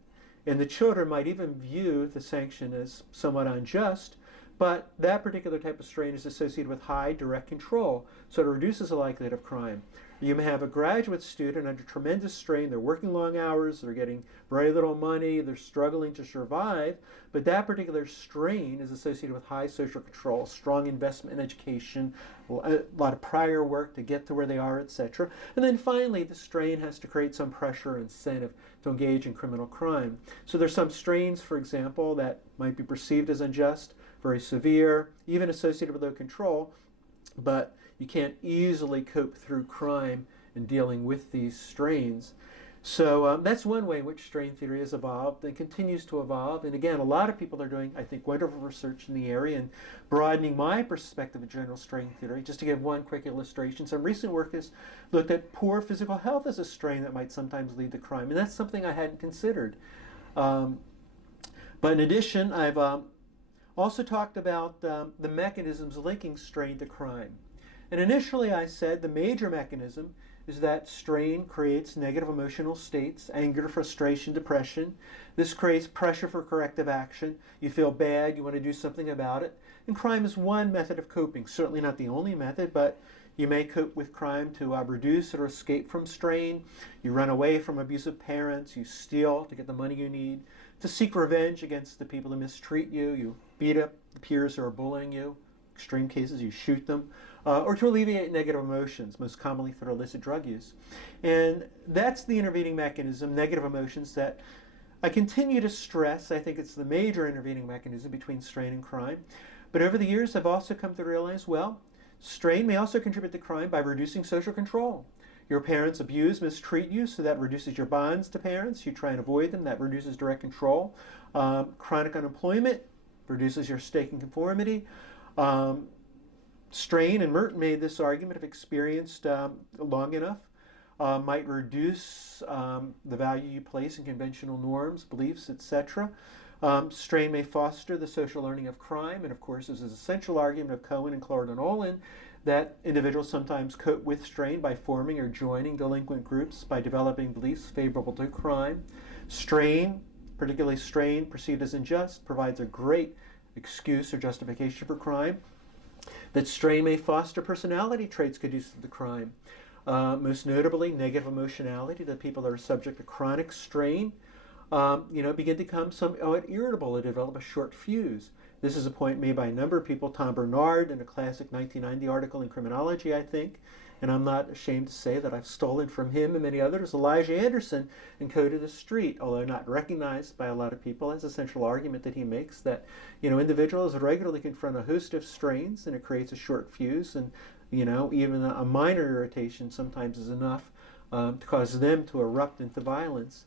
and the children might even view the sanction as somewhat unjust, but that particular type of strain is associated with high direct control, so it reduces the likelihood of crime. You may have a graduate student under tremendous strain. They're working long hours, they're getting very little money, they're struggling to survive, but that particular strain is associated with high social control, strong investment in education, a lot of prior work to get to where they are, etc. And then finally, the strain has to create some pressure or incentive to engage in criminal crime. So there's some strains, for example, that might be perceived as unjust, very severe, even associated with low control, but you can't easily cope through crime in dealing with these strains. So that's one way in which strain theory has evolved and continues to evolve. And again, a lot of people are doing, I think, wonderful research in the area and broadening my perspective of general strain theory. Just to give one quick illustration, some recent work has looked at poor physical health as a strain that might sometimes lead to crime. And that's something I hadn't considered. But in addition, I've also talked about the mechanisms linking strain to crime. And initially I said the major mechanism is that strain creates negative emotional states, anger, frustration, depression. This creates pressure for corrective action. You feel bad, you want to do something about it. And crime is one method of coping, certainly not the only method, but you may cope with crime to reduce or escape from strain. You run away from abusive parents, you steal to get the money you need, to seek revenge against the people who mistreat you, you beat up the peers who are bullying you, extreme cases, you shoot them, or to alleviate negative emotions, most commonly through illicit drug use. And that's the intervening mechanism, negative emotions, that I continue to stress. I think it's the major intervening mechanism between strain and crime. But over the years, I've also come to realize, well, strain may also contribute to crime by reducing social control. Your parents abuse, mistreat you, so that reduces your bonds to parents. You try and avoid them, that reduces direct control. Chronic unemployment reduces your stake in conformity. Strain, and Merton made this argument if experienced long enough, might reduce the value you place in conventional norms, beliefs, etc. Strain may foster the social learning of crime, and of course, this is an essential argument of Cohen and Clarendon-Olin, that individuals sometimes cope with strain by forming or joining delinquent groups, by developing beliefs favorable to crime. Strain, particularly strain perceived as unjust, provides a great excuse or justification for crime. That strain may foster personality traits conducive to crime. Most notably, negative emotionality, that people that are subject to chronic strain begin to become somewhat irritable or develop a short fuse. This is a point made by a number of people. Tom Bernard in a classic 1990 article in Criminology, I think, and I'm not ashamed to say that I've stolen from him and many others. Elijah Anderson in Code of the Street, although not recognized by a lot of people, as a central argument that he makes, that individuals regularly confront a host of strains and it creates a short fuse, and even a minor irritation sometimes is enough to cause them to erupt into violence.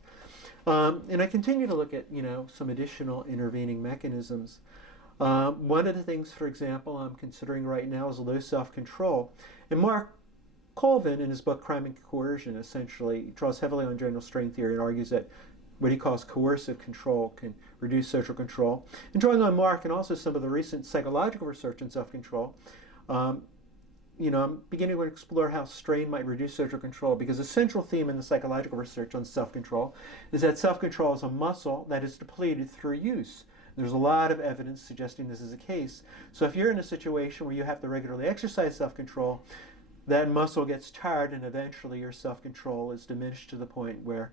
And I continue to look at some additional intervening mechanisms. One of the things, for example, I'm considering right now is low self-control. And Mark Colvin, in his book Crime and Coercion, essentially draws heavily on general strain theory and argues that what he calls coercive control can reduce social control. And drawing on Mark and also some of the recent psychological research in self-control, I'm beginning to explore how strain might reduce social control, because a central theme in the psychological research on self-control is that self-control is a muscle that is depleted through use. There's a lot of evidence suggesting this is the case. So if you're in a situation where you have to regularly exercise self-control, that muscle gets tired, and eventually your self-control is diminished to the point where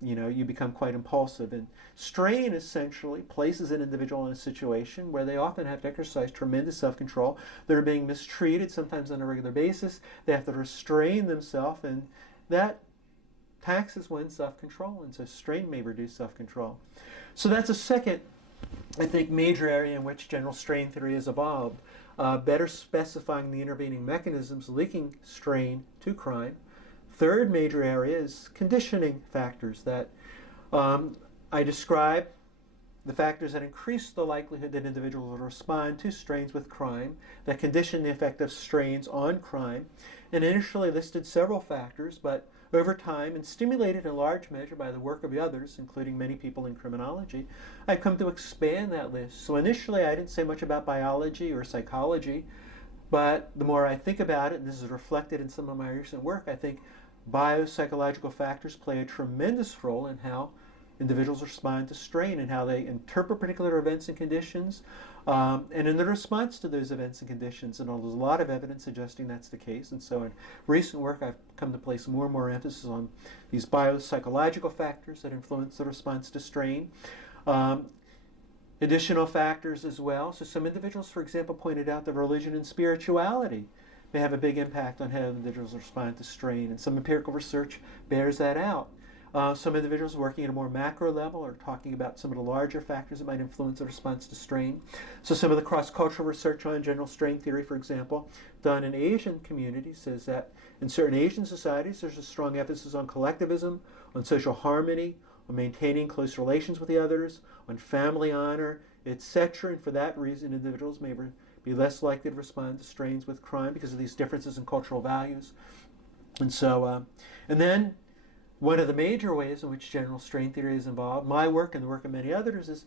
you become quite impulsive. And strain essentially places an individual in a situation where they often have to exercise tremendous self-control. They're being mistreated, sometimes on a regular basis. They have to restrain themselves, and that taxes one's self-control, and so strain may reduce self-control. So that's a second, I think, major area in which general strain theory has evolved, better specifying the intervening mechanisms linking strain to crime. Third major area is conditioning factors that I describe the factors that increase the likelihood that individuals will respond to strains with crime, that condition the effect of strains on crime, and initially listed several factors, but over time, and stimulated in large measure by the work of the others, including many people in criminology, I've come to expand that list. So initially I didn't say much about biology or psychology, but the more I think about it, and this is reflected in some of my recent work, I think biopsychological factors play a tremendous role in how individuals respond to strain and how they interpret particular events and conditions, and in the response to those events and conditions. And there's a lot of evidence suggesting that's the case. And so in recent work, I've come to place more and more emphasis on these biopsychological factors that influence the response to strain. Additional factors as well. So some individuals, for example, pointed out that religion and spirituality may have a big impact on how individuals respond to strain, and some empirical research bears that out. Some individuals working at a more macro level are talking about some of the larger factors that might influence the response to strain. So some of the cross-cultural research on general strain theory, for example, done in Asian communities, says that in certain Asian societies there's a strong emphasis on collectivism, on social harmony, on maintaining close relations with the others, on family honor, etc. And for that reason, individuals may be less likely to respond to strains with crime because of these differences in cultural values. And so, and then one of the major ways in which general strain theory is involved, my work and the work of many others, is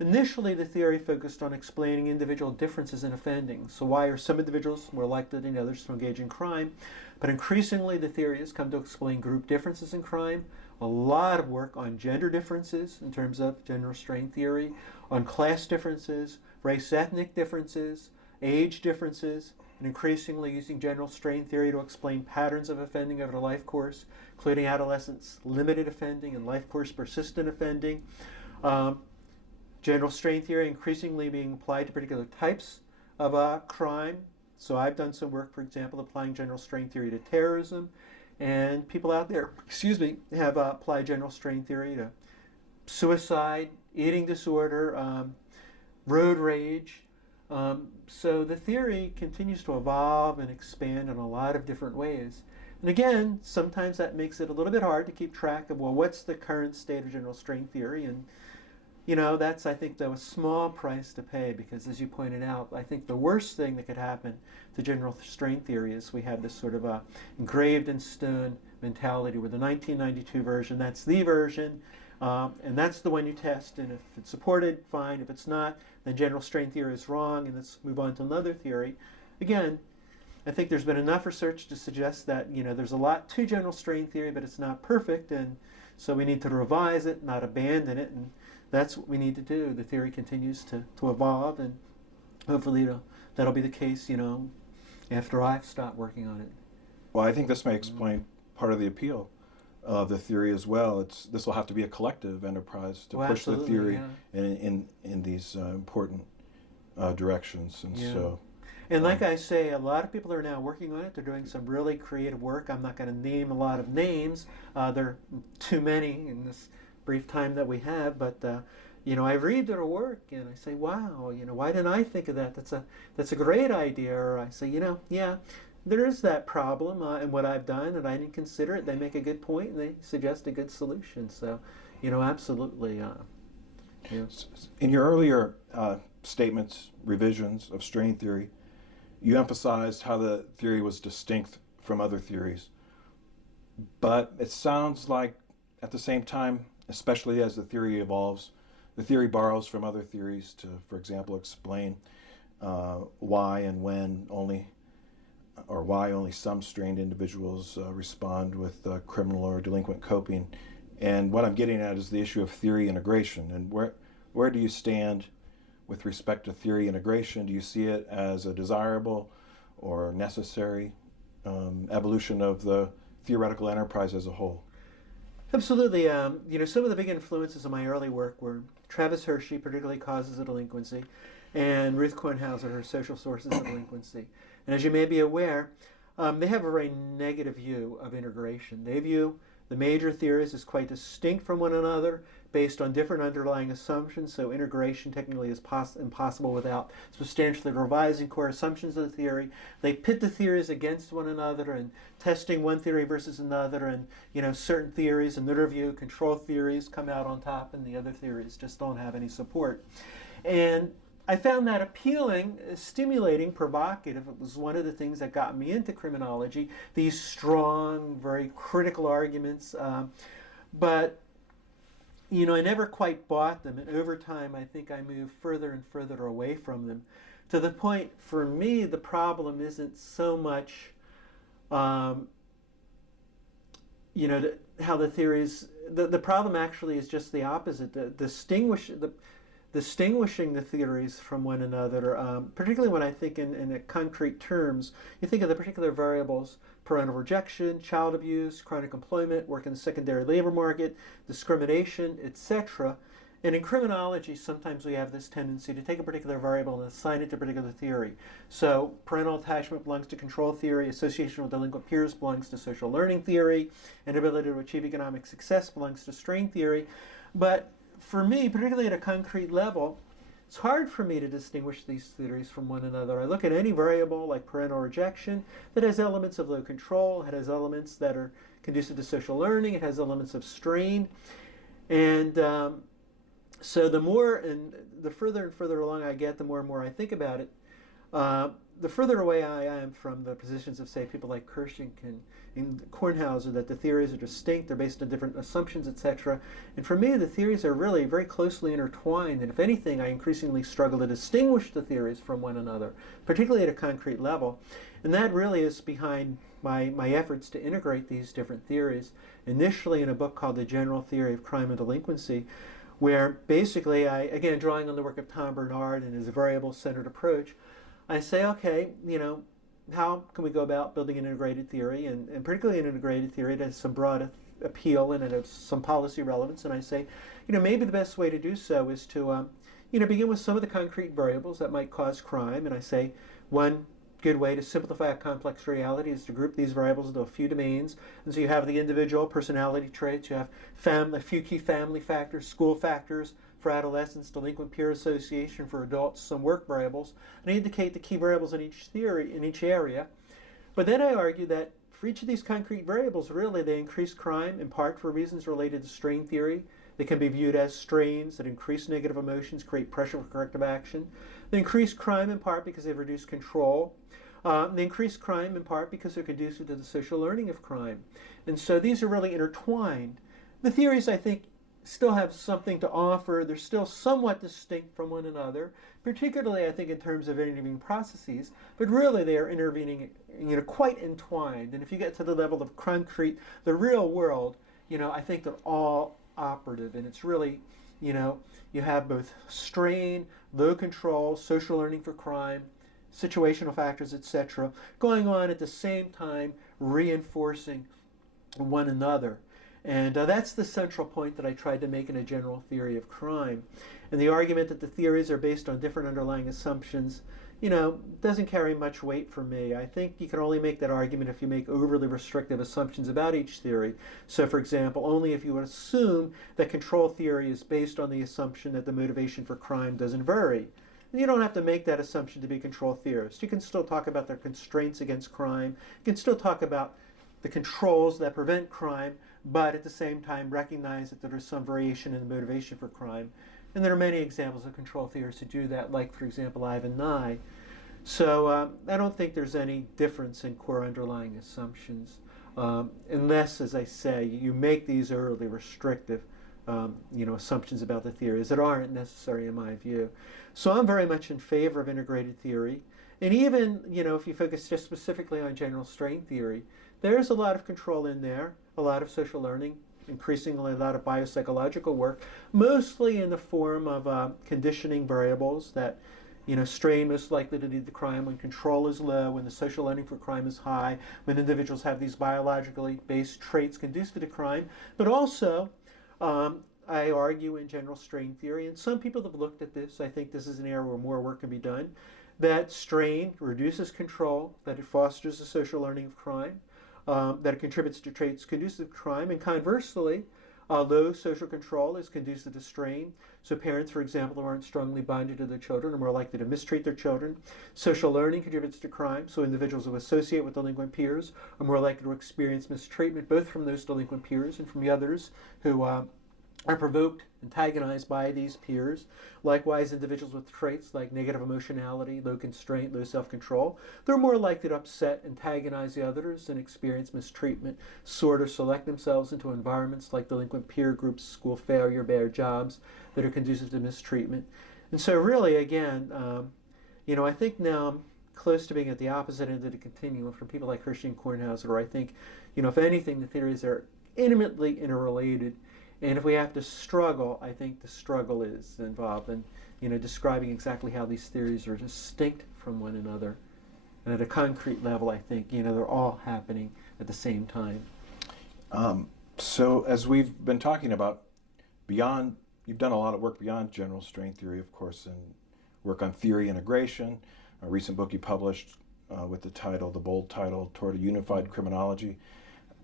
initially the theory focused on explaining individual differences in offending. So why are some individuals more likely than others to engage in crime? But increasingly the theory has come to explain group differences in crime, a lot of work on gender differences in terms of general strain theory, on class differences, race-ethnic differences, age differences, and increasingly using general strain theory to explain patterns of offending over the life course, including adolescence limited offending and life course persistent offending. General strain theory increasingly being applied to particular types of crime. So I've done some work, for example, applying general strain theory to terrorism, and people out there, have applied general strain theory to suicide, eating disorder, road rage. So the theory continues to evolve and expand in a lot of different ways. And again, sometimes that makes it a little bit hard to keep track of, well, what's the current state of general strain theory? And, that's, I think, though, a small price to pay because, as you pointed out, I think the worst thing that could happen to general strain theory is we have this sort of engraved in stone mentality where the 1992 version, that's the version, and that's the one you test, and if it's supported, fine. If it's not, then general strain theory is wrong, and let's move on to another theory. Again, I think there's been enough research to suggest that there's a lot to general strain theory, but it's not perfect, and so we need to revise it, not abandon it, and that's what we need to do. The theory continues to evolve, and hopefully that'll be the case, after I've stopped working on it. Well, I think this may explain part of the appeal of the theory as well. This will have to be a collective enterprise to push the theory in these important directions, and so. And like I say, a lot of people are now working on it. They're doing some really creative work. I'm not going to name a lot of names. There are too many in this brief time that we have, but I read their work and I say, wow, why didn't I think of that? That's a great idea. Or I say, yeah, there is that problem in what I've done, and I didn't consider it. They make a good point and they suggest a good solution. So, absolutely. In your earlier statements, revisions of strain theory, you emphasized how the theory was distinct from other theories. But it sounds like at the same time, especially as the theory evolves, the theory borrows from other theories to, for example, explain why and when only, or why only some strained individuals respond with criminal or delinquent coping. And what I'm getting at is the issue of theory integration. And where do you stand with respect to theory integration? Do you see it as a desirable or necessary evolution of the theoretical enterprise as a whole? Absolutely. Some of the big influences of my early work were Travis Hershey, particularly Causes of Delinquency, and Ruth Kornhauser, her Social Sources of Delinquency. And as you may be aware, they have a very negative view of integration. They view the major theories as quite distinct from one another based on different underlying assumptions, so integration technically is impossible without substantially revising core assumptions of the theory. They pit the theories against one another and testing one theory versus another, and certain theories, in their view, control theories come out on top and the other theories just don't have any support. And I found that appealing, stimulating, provocative. It was one of the things that got me into criminology, these strong, very critical arguments. But I never quite bought them, and over time I think I moved further and further away from them, to the point, for me, the problem isn't so much how the theories, the problem actually is just the opposite, distinguishing the theories from one another, particularly when I think in concrete terms. You think of the particular variables: parental rejection, child abuse, chronic employment, work in the secondary labor market, discrimination, etc. And in criminology, sometimes we have this tendency to take a particular variable and assign it to a particular theory. So parental attachment belongs to control theory, association with delinquent peers belongs to social learning theory, and ability to achieve economic success belongs to strain theory. But for me, particularly at a concrete level, it's hard for me to distinguish these theories from one another. I look at any variable like parental rejection that has elements of low control, it has elements that are conducive to social learning, it has elements of strain. And so the further and further along I get, the more and more I think about it, the further away I am from the positions of, say, people like Kirschink and Kornhauser, that the theories are distinct, they're based on different assumptions, etc. And for me, the theories are really very closely intertwined, and if anything, I increasingly struggle to distinguish the theories from one another, particularly at a concrete level. And that really is behind my efforts to integrate these different theories, initially in a book called The General Theory of Crime and Delinquency, where basically I, again, drawing on the work of Tom Bernard and his variable-centered approach, I say, okay, how can we go about building an integrated theory, and particularly an integrated theory that has some broad appeal and it has some policy relevance. And I say, maybe the best way to do so is to begin with some of the concrete variables that might cause crime. And I say one good way to simplify a complex reality is to group these variables into a few domains. And so you have the individual personality traits, you have a few key family factors, school factors for adolescents, delinquent peer association for adults, some work variables, and I indicate the key variables in each theory, in each area. But then I argue that for each of these concrete variables, really, they increase crime in part for reasons related to strain theory. They can be viewed as strains that increase negative emotions, create pressure for corrective action. They increase crime in part because they reduce control. They increase crime in part because they're conducive to the social learning of crime. And so these are really intertwined. The theories, I think, still have something to offer. They're still somewhat distinct from one another, particularly, I think, in terms of intervening processes, but really they are intervening, quite entwined. And if you get to the level of concrete, the real world, I think they're all operative. And it's really, you have both strain, low control, social learning for crime, situational factors, etc., going on at the same time, reinforcing one another. And that's the central point that I tried to make in a general theory of crime. And the argument that the theories are based on different underlying assumptions, doesn't carry much weight for me. I think you can only make that argument if you make overly restrictive assumptions about each theory. So, for example, only if you would assume that control theory is based on the assumption that the motivation for crime doesn't vary. And you don't have to make that assumption to be control theorist. You can still talk about their constraints against crime. You can still talk about the controls that prevent crime, but at the same time recognize that there is some variation in the motivation for crime. And there are many examples of control theorists who do that, like, for example, Ivan Nye. So I don't think there's any difference in core underlying assumptions, unless, as I say, you make these overly restrictive assumptions about the theories that aren't necessary in my view. So I'm very much in favor of integrated theory. And even, if you focus just specifically on general strain theory, there's a lot of control in there, a lot of social learning, increasingly a lot of biopsychological work, mostly in the form of conditioning variables that, strain most likely to lead to crime when control is low, when the social learning for crime is high, when individuals have these biologically based traits conducive to crime, but also I argue in general strain theory, and some people have looked at this, I think this is an area where more work can be done, that strain reduces control, that it fosters the social learning of crime, that it contributes to traits conducive to crime, and conversely, low social control is conducive to strain. So parents, for example, who aren't strongly bonded to their children are more likely to mistreat their children. Social learning contributes to crime, so individuals who associate with delinquent peers are more likely to experience mistreatment, both from those delinquent peers and from the others who are provoked, antagonized by these peers. Likewise, individuals with traits like negative emotionality, low constraint, low self-control, they're more likely to upset, antagonize the others, and experience mistreatment, sort or select themselves into environments like delinquent peer groups, school failure, bad jobs that are conducive to mistreatment. And so really, again, I think now I'm close to being at the opposite end of the continuum from people like Hershey and Kornhauser, where I think, if anything, the theories are intimately interrelated. And if we have to struggle, I think the struggle is involved in, describing exactly how these theories are distinct from one another. And at a concrete level, I think, they're all happening at the same time. So as we've been talking about, you've done a lot of work beyond general strain theory, of course, and work on theory integration. A recent book you published with the bold title, Toward a Unified Criminology.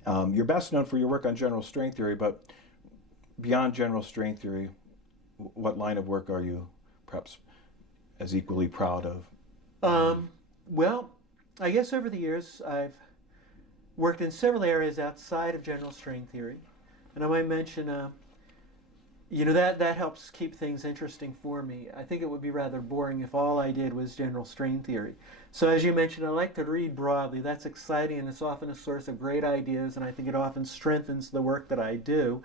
You're best known for your work on general strain theory, but beyond general strain theory, what line of work are you perhaps as equally proud of? Well, I guess over the years I've worked in several areas outside of general strain theory. And I might mention, that helps keep things interesting for me. I think it would be rather boring if all I did was general strain theory. So as you mentioned, I like to read broadly. That's exciting, and it's often a source of great ideas, and I think it often strengthens the work that I do.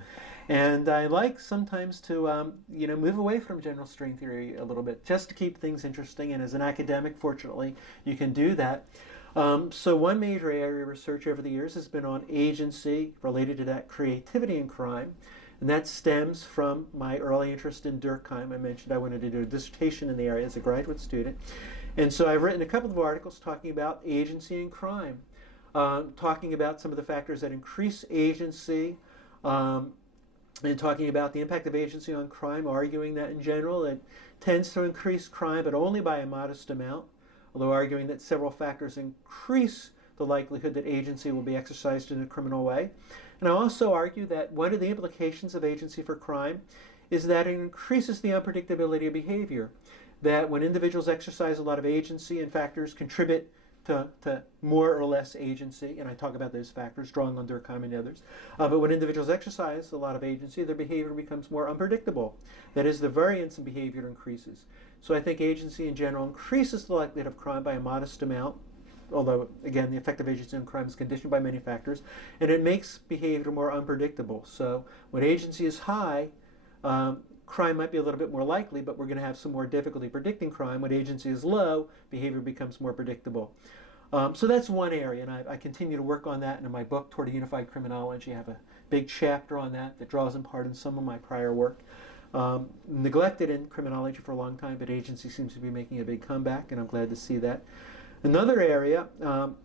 And I like sometimes to, move away from general strain theory a little bit, just to keep things interesting. And as an academic, fortunately, you can do that. So one major area of research over the years has been on agency related to that creativity in crime. And that stems from my early interest in Durkheim. I mentioned I wanted to do a dissertation in the area as a graduate student. And so I've written a couple of articles talking about agency in crime, talking about some of the factors that increase agency, and talking about the impact of agency on crime, arguing that in general it tends to increase crime, but only by a modest amount, although arguing that several factors increase the likelihood that agency will be exercised in a criminal way. And I also argue that one of the implications of agency for crime is that it increases the unpredictability of behavior. That when individuals exercise a lot of agency and factors contribute to more or less agency, and I talk about those factors, drawing on Durkheim and others, but when individuals exercise a lot of agency, their behavior becomes more unpredictable. That is, the variance in behavior increases. So I think agency in general increases the likelihood of crime by a modest amount, although, again, the effect of agency on crime is conditioned by many factors, and it makes behavior more unpredictable. So when agency is high, crime might be a little bit more likely, but we're going to have some more difficulty predicting crime. When agency is low, behavior becomes more predictable. So that's one area, and I continue to work on that. And in my book, Toward a Unified Criminology, I have a big chapter on that draws in part on some of my prior work. Neglected in criminology for a long time, but agency seems to be making a big comeback, and I'm glad to see that. Another area,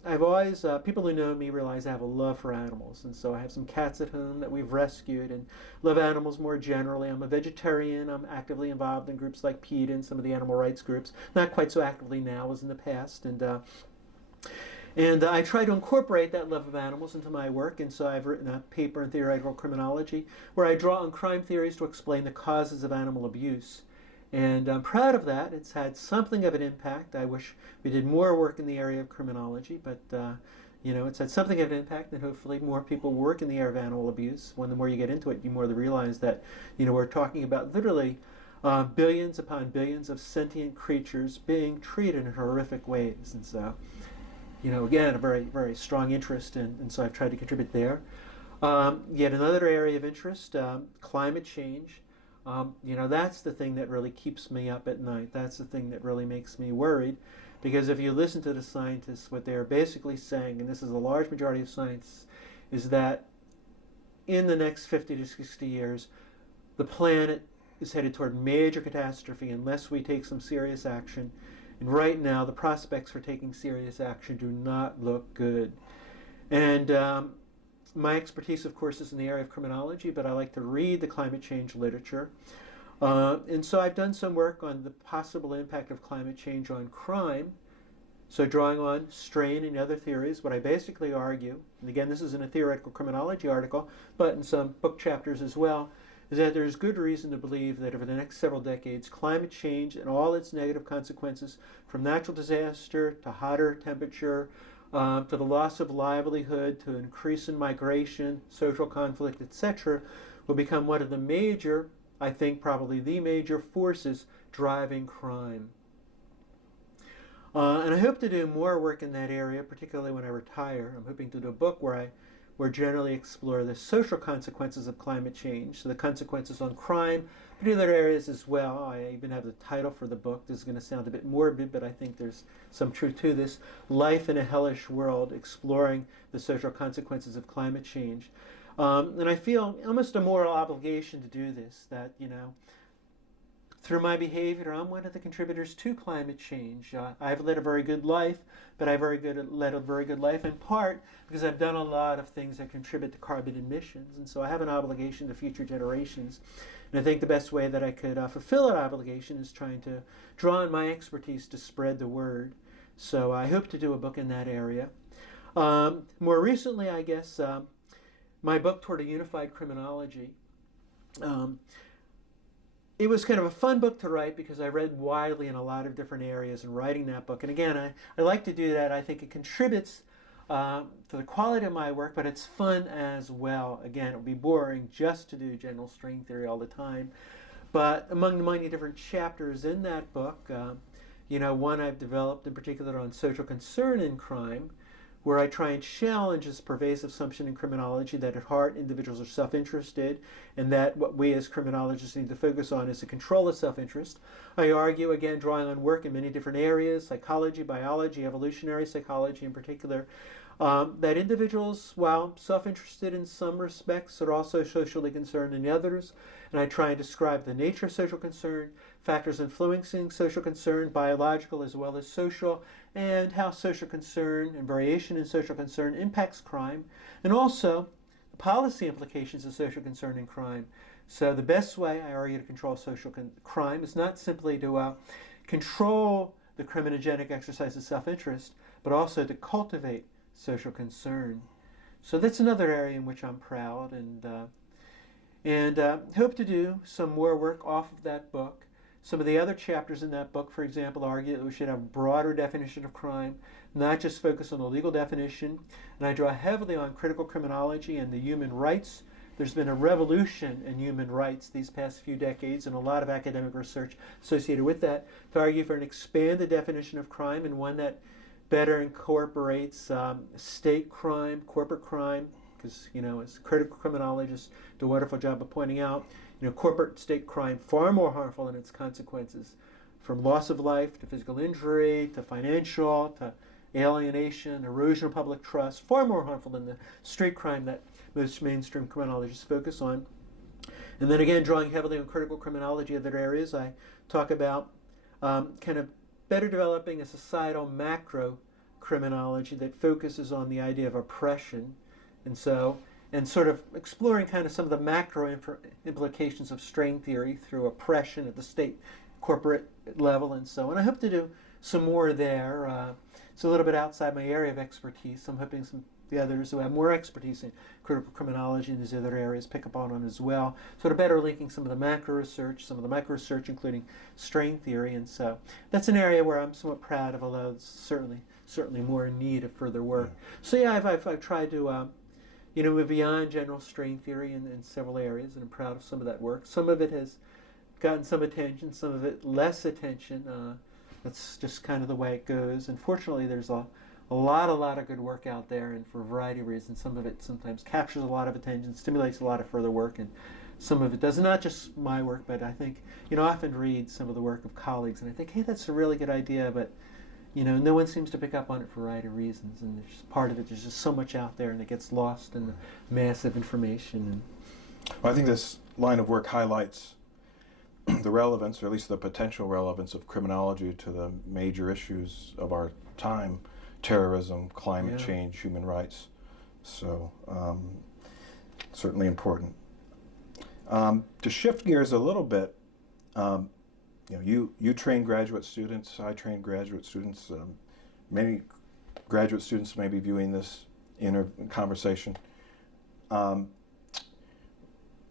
I've always, people who know me realize I have a love for animals, and so I have some cats at home that we've rescued and love animals more generally. I'm a vegetarian. I'm actively involved in groups like PETA and some of the animal rights groups, not quite so actively now as in the past, and I try to incorporate that love of animals into my work, and so I've written a paper in theoretical criminology where I draw on crime theories to explain the causes of animal abuse. And I'm proud of that. It's had something of an impact. I wish we did more work in the area of criminology, but it's had something of an impact, and hopefully more people work in the area of animal abuse. When the more you get into it, you more realize that we're talking about literally billions upon billions of sentient creatures being treated in horrific ways. And so, again, a very, very strong interest, and so I've tried to contribute there. Yet another area of interest, climate change. That's the thing that really keeps me up at night. That's the thing that really makes me worried, because if you listen to the scientists, what they're basically saying, and this is a large majority of science, is that in the next 50 to 60 years, the planet is headed toward major catastrophe unless we take some serious action. And right now, the prospects for taking serious action do not look good. And my expertise, of course, is in the area of criminology, but I like to read the climate change literature. And so I've done some work on the possible impact of climate change on crime. So drawing on strain and other theories, what I basically argue, and again, this is in a theoretical criminology article, but in some book chapters as well, is that there's good reason to believe that over the next several decades, climate change and all its negative consequences, from natural disaster to hotter temperature, to the loss of livelihood, to increase in migration, social conflict, etc., will become one of the major, I think probably the major forces driving crime. And I hope to do more work in that area, particularly when I retire. I'm hoping to do a book where generally explore the social consequences of climate change, so the consequences on crime, but in other areas as well. I even have the title for the book. This is going to sound a bit morbid, but I think there's some truth to this. Life in a Hellish World, exploring the social consequences of climate change. And I feel almost a moral obligation to do this, that, through my behavior, I'm one of the contributors to climate change. I've led a very good life, but I've led a very good life in part because I've done a lot of things that contribute to carbon emissions, and so I have an obligation to future generations. And I think the best way that I could fulfill that obligation is trying to draw on my expertise to spread the word. So I hope to do a book in that area. More recently, I guess, my book, Toward a Unified Criminology, it was kind of a fun book to write because I read widely in a lot of different areas in writing that book. And again, I like to do that. I think it contributes to the quality of my work, but it's fun as well. Again, it would be boring just to do general string theory all the time. But among the many different chapters in that book, one I've developed in particular on social concern in crime, where I try and challenge this pervasive assumption in criminology that at heart individuals are self-interested, and that what we as criminologists need to focus on is to control of self-interest. I argue, again, drawing on work in many different areas, psychology, biology, evolutionary psychology in particular, that individuals, while self-interested in some respects, are also socially concerned in others. And I try and describe the nature of social concern, factors influencing social concern, biological as well as social, and how social concern and variation in social concern impacts crime, and also policy implications of social concern and crime. So the best way, I argue, to control social crime is not simply to control the criminogenic exercise of self-interest, but also to cultivate social concern. So that's another area in which I'm proud, and hope to do some more work off of that book. Some of the other chapters in that book, for example, argue that we should have a broader definition of crime, not just focus on the legal definition. And I draw heavily on critical criminology and the human rights. There's been a revolution in human rights these past few decades, and a lot of academic research associated with that, to argue for an expanded definition of crime, and one that better incorporates state crime, corporate crime, because, as critical criminologists do a wonderful job of pointing out, corporate state crime far more harmful in its consequences, from loss of life to physical injury to financial to alienation, erosion of public trust, far more harmful than the street crime that most mainstream criminologists focus on. And then again, drawing heavily on critical criminology, other areas, I talk about kind of better developing a societal macro criminology that focuses on the idea of oppression, and sort of exploring kind of some of the macro implications of string theory through oppression at the state corporate level and so on. I hope to do some more there. It's a little bit outside my area of expertise. I'm hoping the others who have more expertise in critical criminology in these other areas pick up on as well, sort of better linking some of the macro research, some of the micro research, including string theory. And so that's an area where I'm somewhat proud of, although it's certainly more in need of further work. So yeah, I've tried to move beyond general string theory in several areas, and I'm proud of some of that work. Some of it has gotten some attention, some of it less attention. That's just kind of the way it goes. Unfortunately, there's a lot of good work out there, and for a variety of reasons, some of it sometimes captures a lot of attention, stimulates a lot of further work, and some of it does. Not just my work, but I think, I often read some of the work of colleagues, and I think, hey, that's a really good idea, but no one seems to pick up on it for a variety of reasons, and there's part of it, there's just so much out there, and it gets lost in the massive information. Well, I think this line of work highlights the relevance, or at least the potential relevance, of criminology to the major issues of our time: terrorism, climate change, human rights. So certainly important. To shift gears a little bit, you train graduate students, I train graduate students. Many graduate students may be viewing this conversation.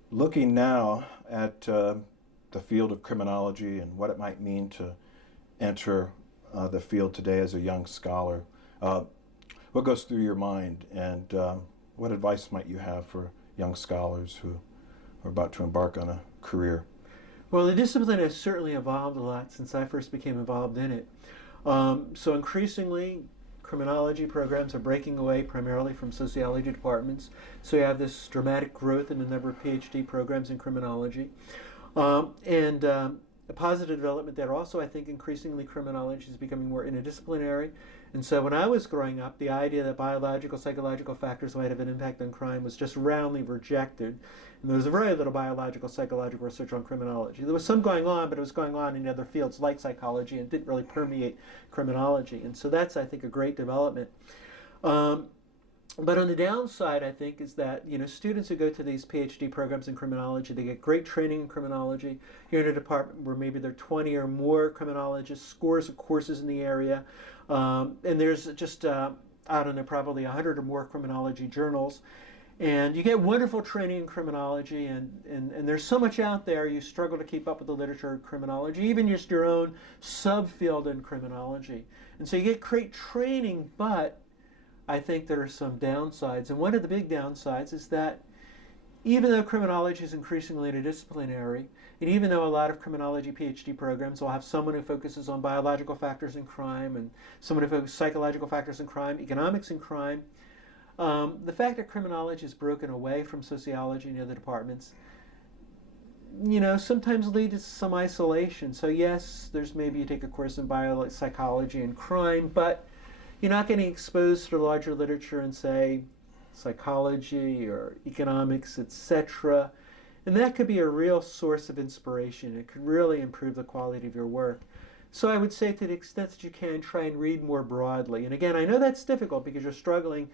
Looking now at the field of criminology and what it might mean to enter the field today as a young scholar, what goes through your mind, and what advice might you have for young scholars who are about to embark on a career? Well, the discipline has certainly evolved a lot since I first became involved in it. So increasingly, criminology programs are breaking away primarily from sociology departments. So you have this dramatic growth in the number of PhD programs in criminology. And a positive development there also, I think, increasingly criminology is becoming more interdisciplinary. And so when I was growing up, the idea that biological, psychological factors might have an impact on crime was just roundly rejected. And there was very little biological, psychological research on criminology. There was some going on, but it was going on in other fields like psychology and didn't really permeate criminology. And so that's, I think, a great development. But on the downside, I think, is that students who go to these PhD programs in criminology, they get great training in criminology. You're in a department where maybe there are 20 or more criminologists, scores of courses in the area, and there's just probably 100 or more criminology journals, and you get wonderful training in criminology. And there's so much out there, you struggle to keep up with the literature in criminology, even just your own subfield in criminology. And so you get great training, but I think there are some downsides. And one of the big downsides is that even though criminology is increasingly interdisciplinary, and even though a lot of criminology PhD programs will have someone who focuses on biological factors in crime, and someone who focuses on psychological factors in crime, economics in crime, the fact that criminology is broken away from sociology and other departments, sometimes leads to some isolation. So yes, there's maybe you take a course in psychology and crime, but you're not getting exposed to the larger literature in, say, psychology or economics, etc. And that could be a real source of inspiration. It could really improve the quality of your work. So I would say, to the extent that you can, try and read more broadly. And again, I know that's difficult because you're struggling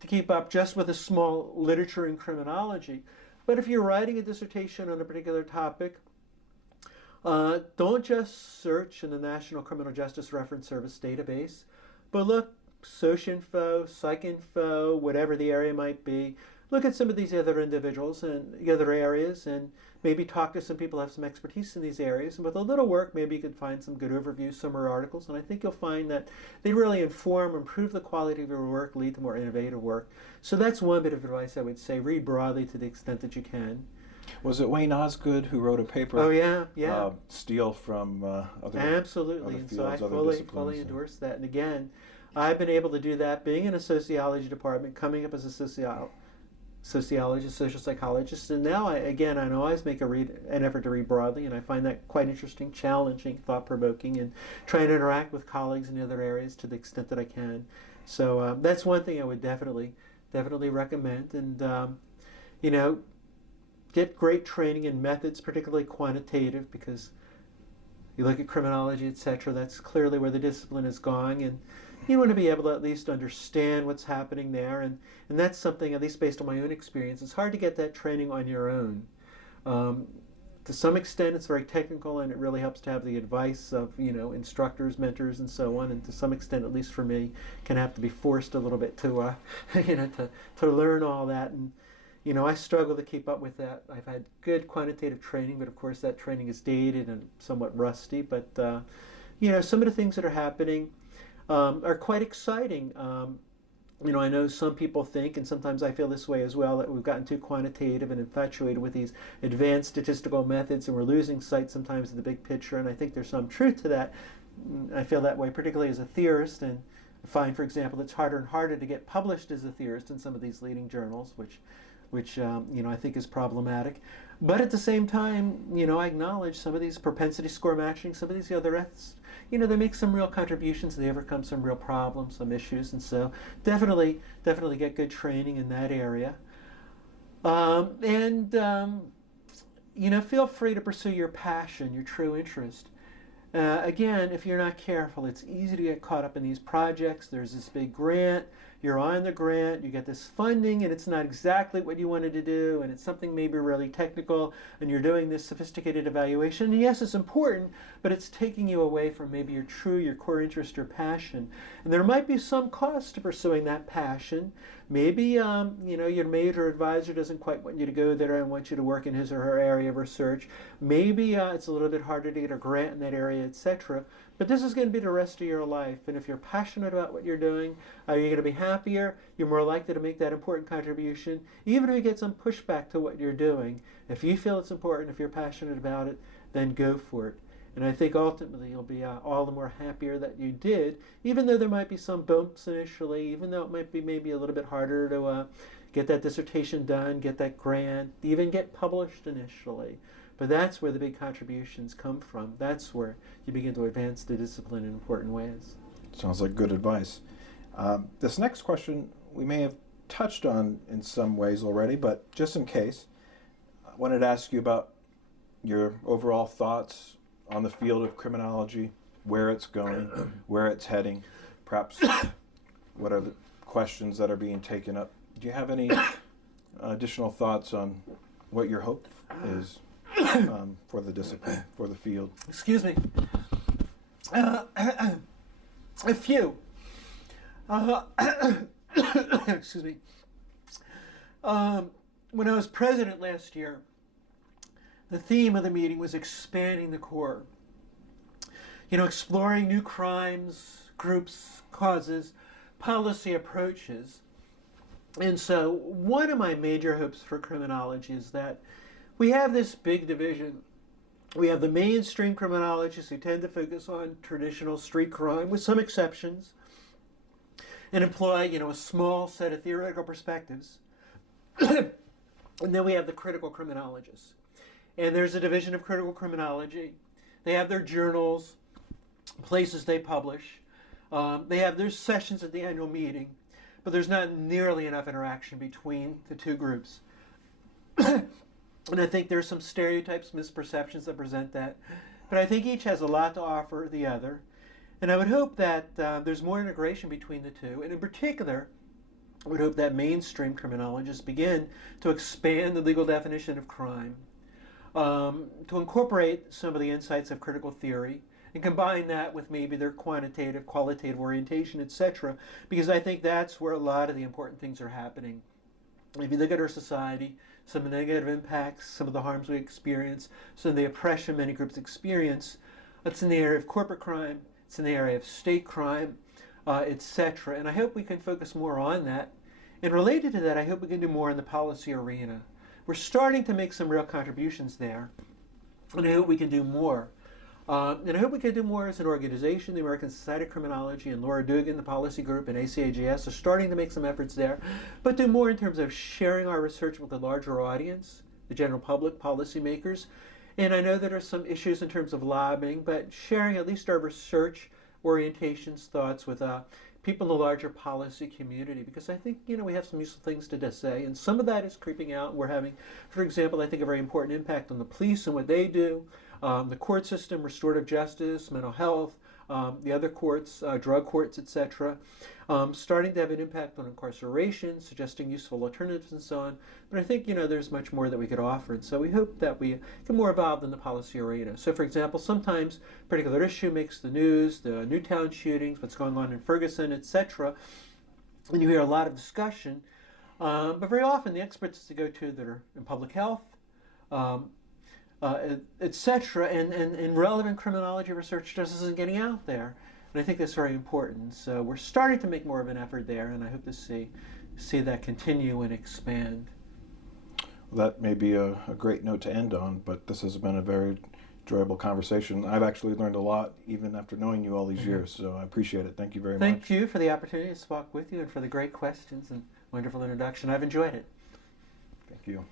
to keep up just with a small literature in criminology. But if you're writing a dissertation on a particular topic, don't just search in the National Criminal Justice Reference Service database, but look SocInfo, PsycInfo, whatever the area might be. Look at some of these other individuals and the other areas, and maybe talk to some people who have some expertise in these areas. And with a little work, maybe you could find some good overviews, summary articles, and I think you'll find that they really inform, improve the quality of your work, lead to more innovative work. So that's one bit of advice I would say. Read broadly to the extent that you can. Was it Wayne Osgood who wrote a paper? Oh yeah. Steal from other Absolutely, other and fields, so I other fully endorse that. And again, I've been able to do that being in a sociology department, coming up as a sociologist, social psychologist, and now I always make an effort to read broadly, and I find that quite interesting, challenging, thought-provoking, and trying to interact with colleagues in other areas to the extent that I can. So that's one thing I would definitely recommend, and get great training in methods, particularly quantitative, because you look at criminology, etc., that's clearly where the discipline is going, and you want to be able to at least understand what's happening there, and that's something, at least based on my own experience, it's hard to get that training on your own. To some extent, it's very technical, and it really helps to have the advice of instructors, mentors, and so on. And to some extent, at least for me, can have to be forced a little bit to to learn all that. And I struggle to keep up with that. I've had good quantitative training, but of course that training is dated and somewhat rusty. But some of the things that are happening are quite exciting. I know some people think, and sometimes I feel this way as well, that we've gotten too quantitative and infatuated with these advanced statistical methods, and we're losing sight sometimes of the big picture, and I think there's some truth to that. I feel that way, particularly as a theorist, and I find, for example, it's harder and harder to get published as a theorist in some of these leading journals, which I think is problematic. But at the same time, I acknowledge some of these propensity score matching, some of these other they make some real contributions, they overcome some real problems, some issues, and so definitely get good training in that area. Feel free to pursue your passion, your true interest. Again, if you're not careful, it's easy to get caught up in these projects. There's this big grant, you're on the grant, you get this funding, and it's not exactly what you wanted to do, and it's something maybe really technical, and you're doing this sophisticated evaluation. And yes, it's important, but it's taking you away from maybe your core interest or passion. And there might be some cost to pursuing that passion. Maybe your major advisor doesn't quite want you to go there and want you to work in his or her area of research. Maybe it's a little bit harder to get a grant in that area, etc. But this is going to be the rest of your life, and if you're passionate about what you're doing, you're going to be happier, you're more likely to make that important contribution, even if you get some pushback to what you're doing. If you feel it's important, if you're passionate about it, then go for it. And I think ultimately you'll be all the more happier that you did, even though there might be some bumps initially, even though it might be maybe a little bit harder to get that dissertation done, get that grant, even get published initially. But that's where the big contributions come from. That's where you begin to advance the discipline in important ways. Sounds like good advice. This next question we may have touched on in some ways already, but just in case, I wanted to ask you about your overall thoughts on the field of criminology, where it's going, where it's heading, perhaps what are the questions that are being taken up. Do you have any additional thoughts on what your hope is for the discipline, for the field? Excuse me. A few. Excuse me. When I was president last year, the theme of the meeting was expanding the core. Exploring new crimes, groups, causes, policy approaches. And so one of my major hopes for criminology is that we have this big division. We have the mainstream criminologists who tend to focus on traditional street crime, with some exceptions, and employ, a small set of theoretical perspectives. And then we have the critical criminologists. And there's a division of critical criminology. They have their journals, places they publish. They have their sessions at the annual meeting, but there's not nearly enough interaction between the two groups. And I think there's some stereotypes, misperceptions that present that. But I think each has a lot to offer the other. And I would hope that there's more integration between the two. And in particular, I would hope that mainstream criminologists begin to expand the legal definition of crime, to incorporate some of the insights of critical theory, and combine that with maybe their quantitative, qualitative orientation, etc., because I think that's where a lot of the important things are happening. If you look at our society, some of the negative impacts, some of the harms we experience, some of the oppression many groups experience, it's in the area of corporate crime, it's in the area of state crime, etc. And I hope we can focus more on that. And related to that, I hope we can do more in the policy arena. We're starting to make some real contributions there, and I hope we can do more. And I hope we can do more as an organization. The American Society of Criminology and Laura Dugan, the policy group, and ACAGS are starting to make some efforts there, but do more in terms of sharing our research with a larger audience, the general public, policymakers. And I know there are some issues in terms of lobbying, but sharing at least our research orientations, thoughts with people in the larger policy community, because I think, we have some useful things to say, and some of that is creeping out. We're having, for example, I think a very important impact on the police and what they do, the court system, restorative justice, mental health, the other courts, drug courts, etc., starting to have an impact on incarceration, suggesting useful alternatives and so on. But I think, there's much more that we could offer, and so we hope that we get more involved in the policy arena. So, for example, sometimes a particular issue makes the news, the Newtown shootings, what's going on in Ferguson, etc., and you hear a lot of discussion, but very often the experts to go to that are in public health, etc., and relevant criminology research just isn't getting out there. And I think that's very important. So we're starting to make more of an effort there, and I hope to see that continue and expand. Well, that may be a great note to end on, but this has been a very enjoyable conversation. I've actually learned a lot even after knowing you all these years, so I appreciate it. Thank you very much. Thank you for the opportunity to speak with you and for the great questions and wonderful introduction. I've enjoyed it. Thank you.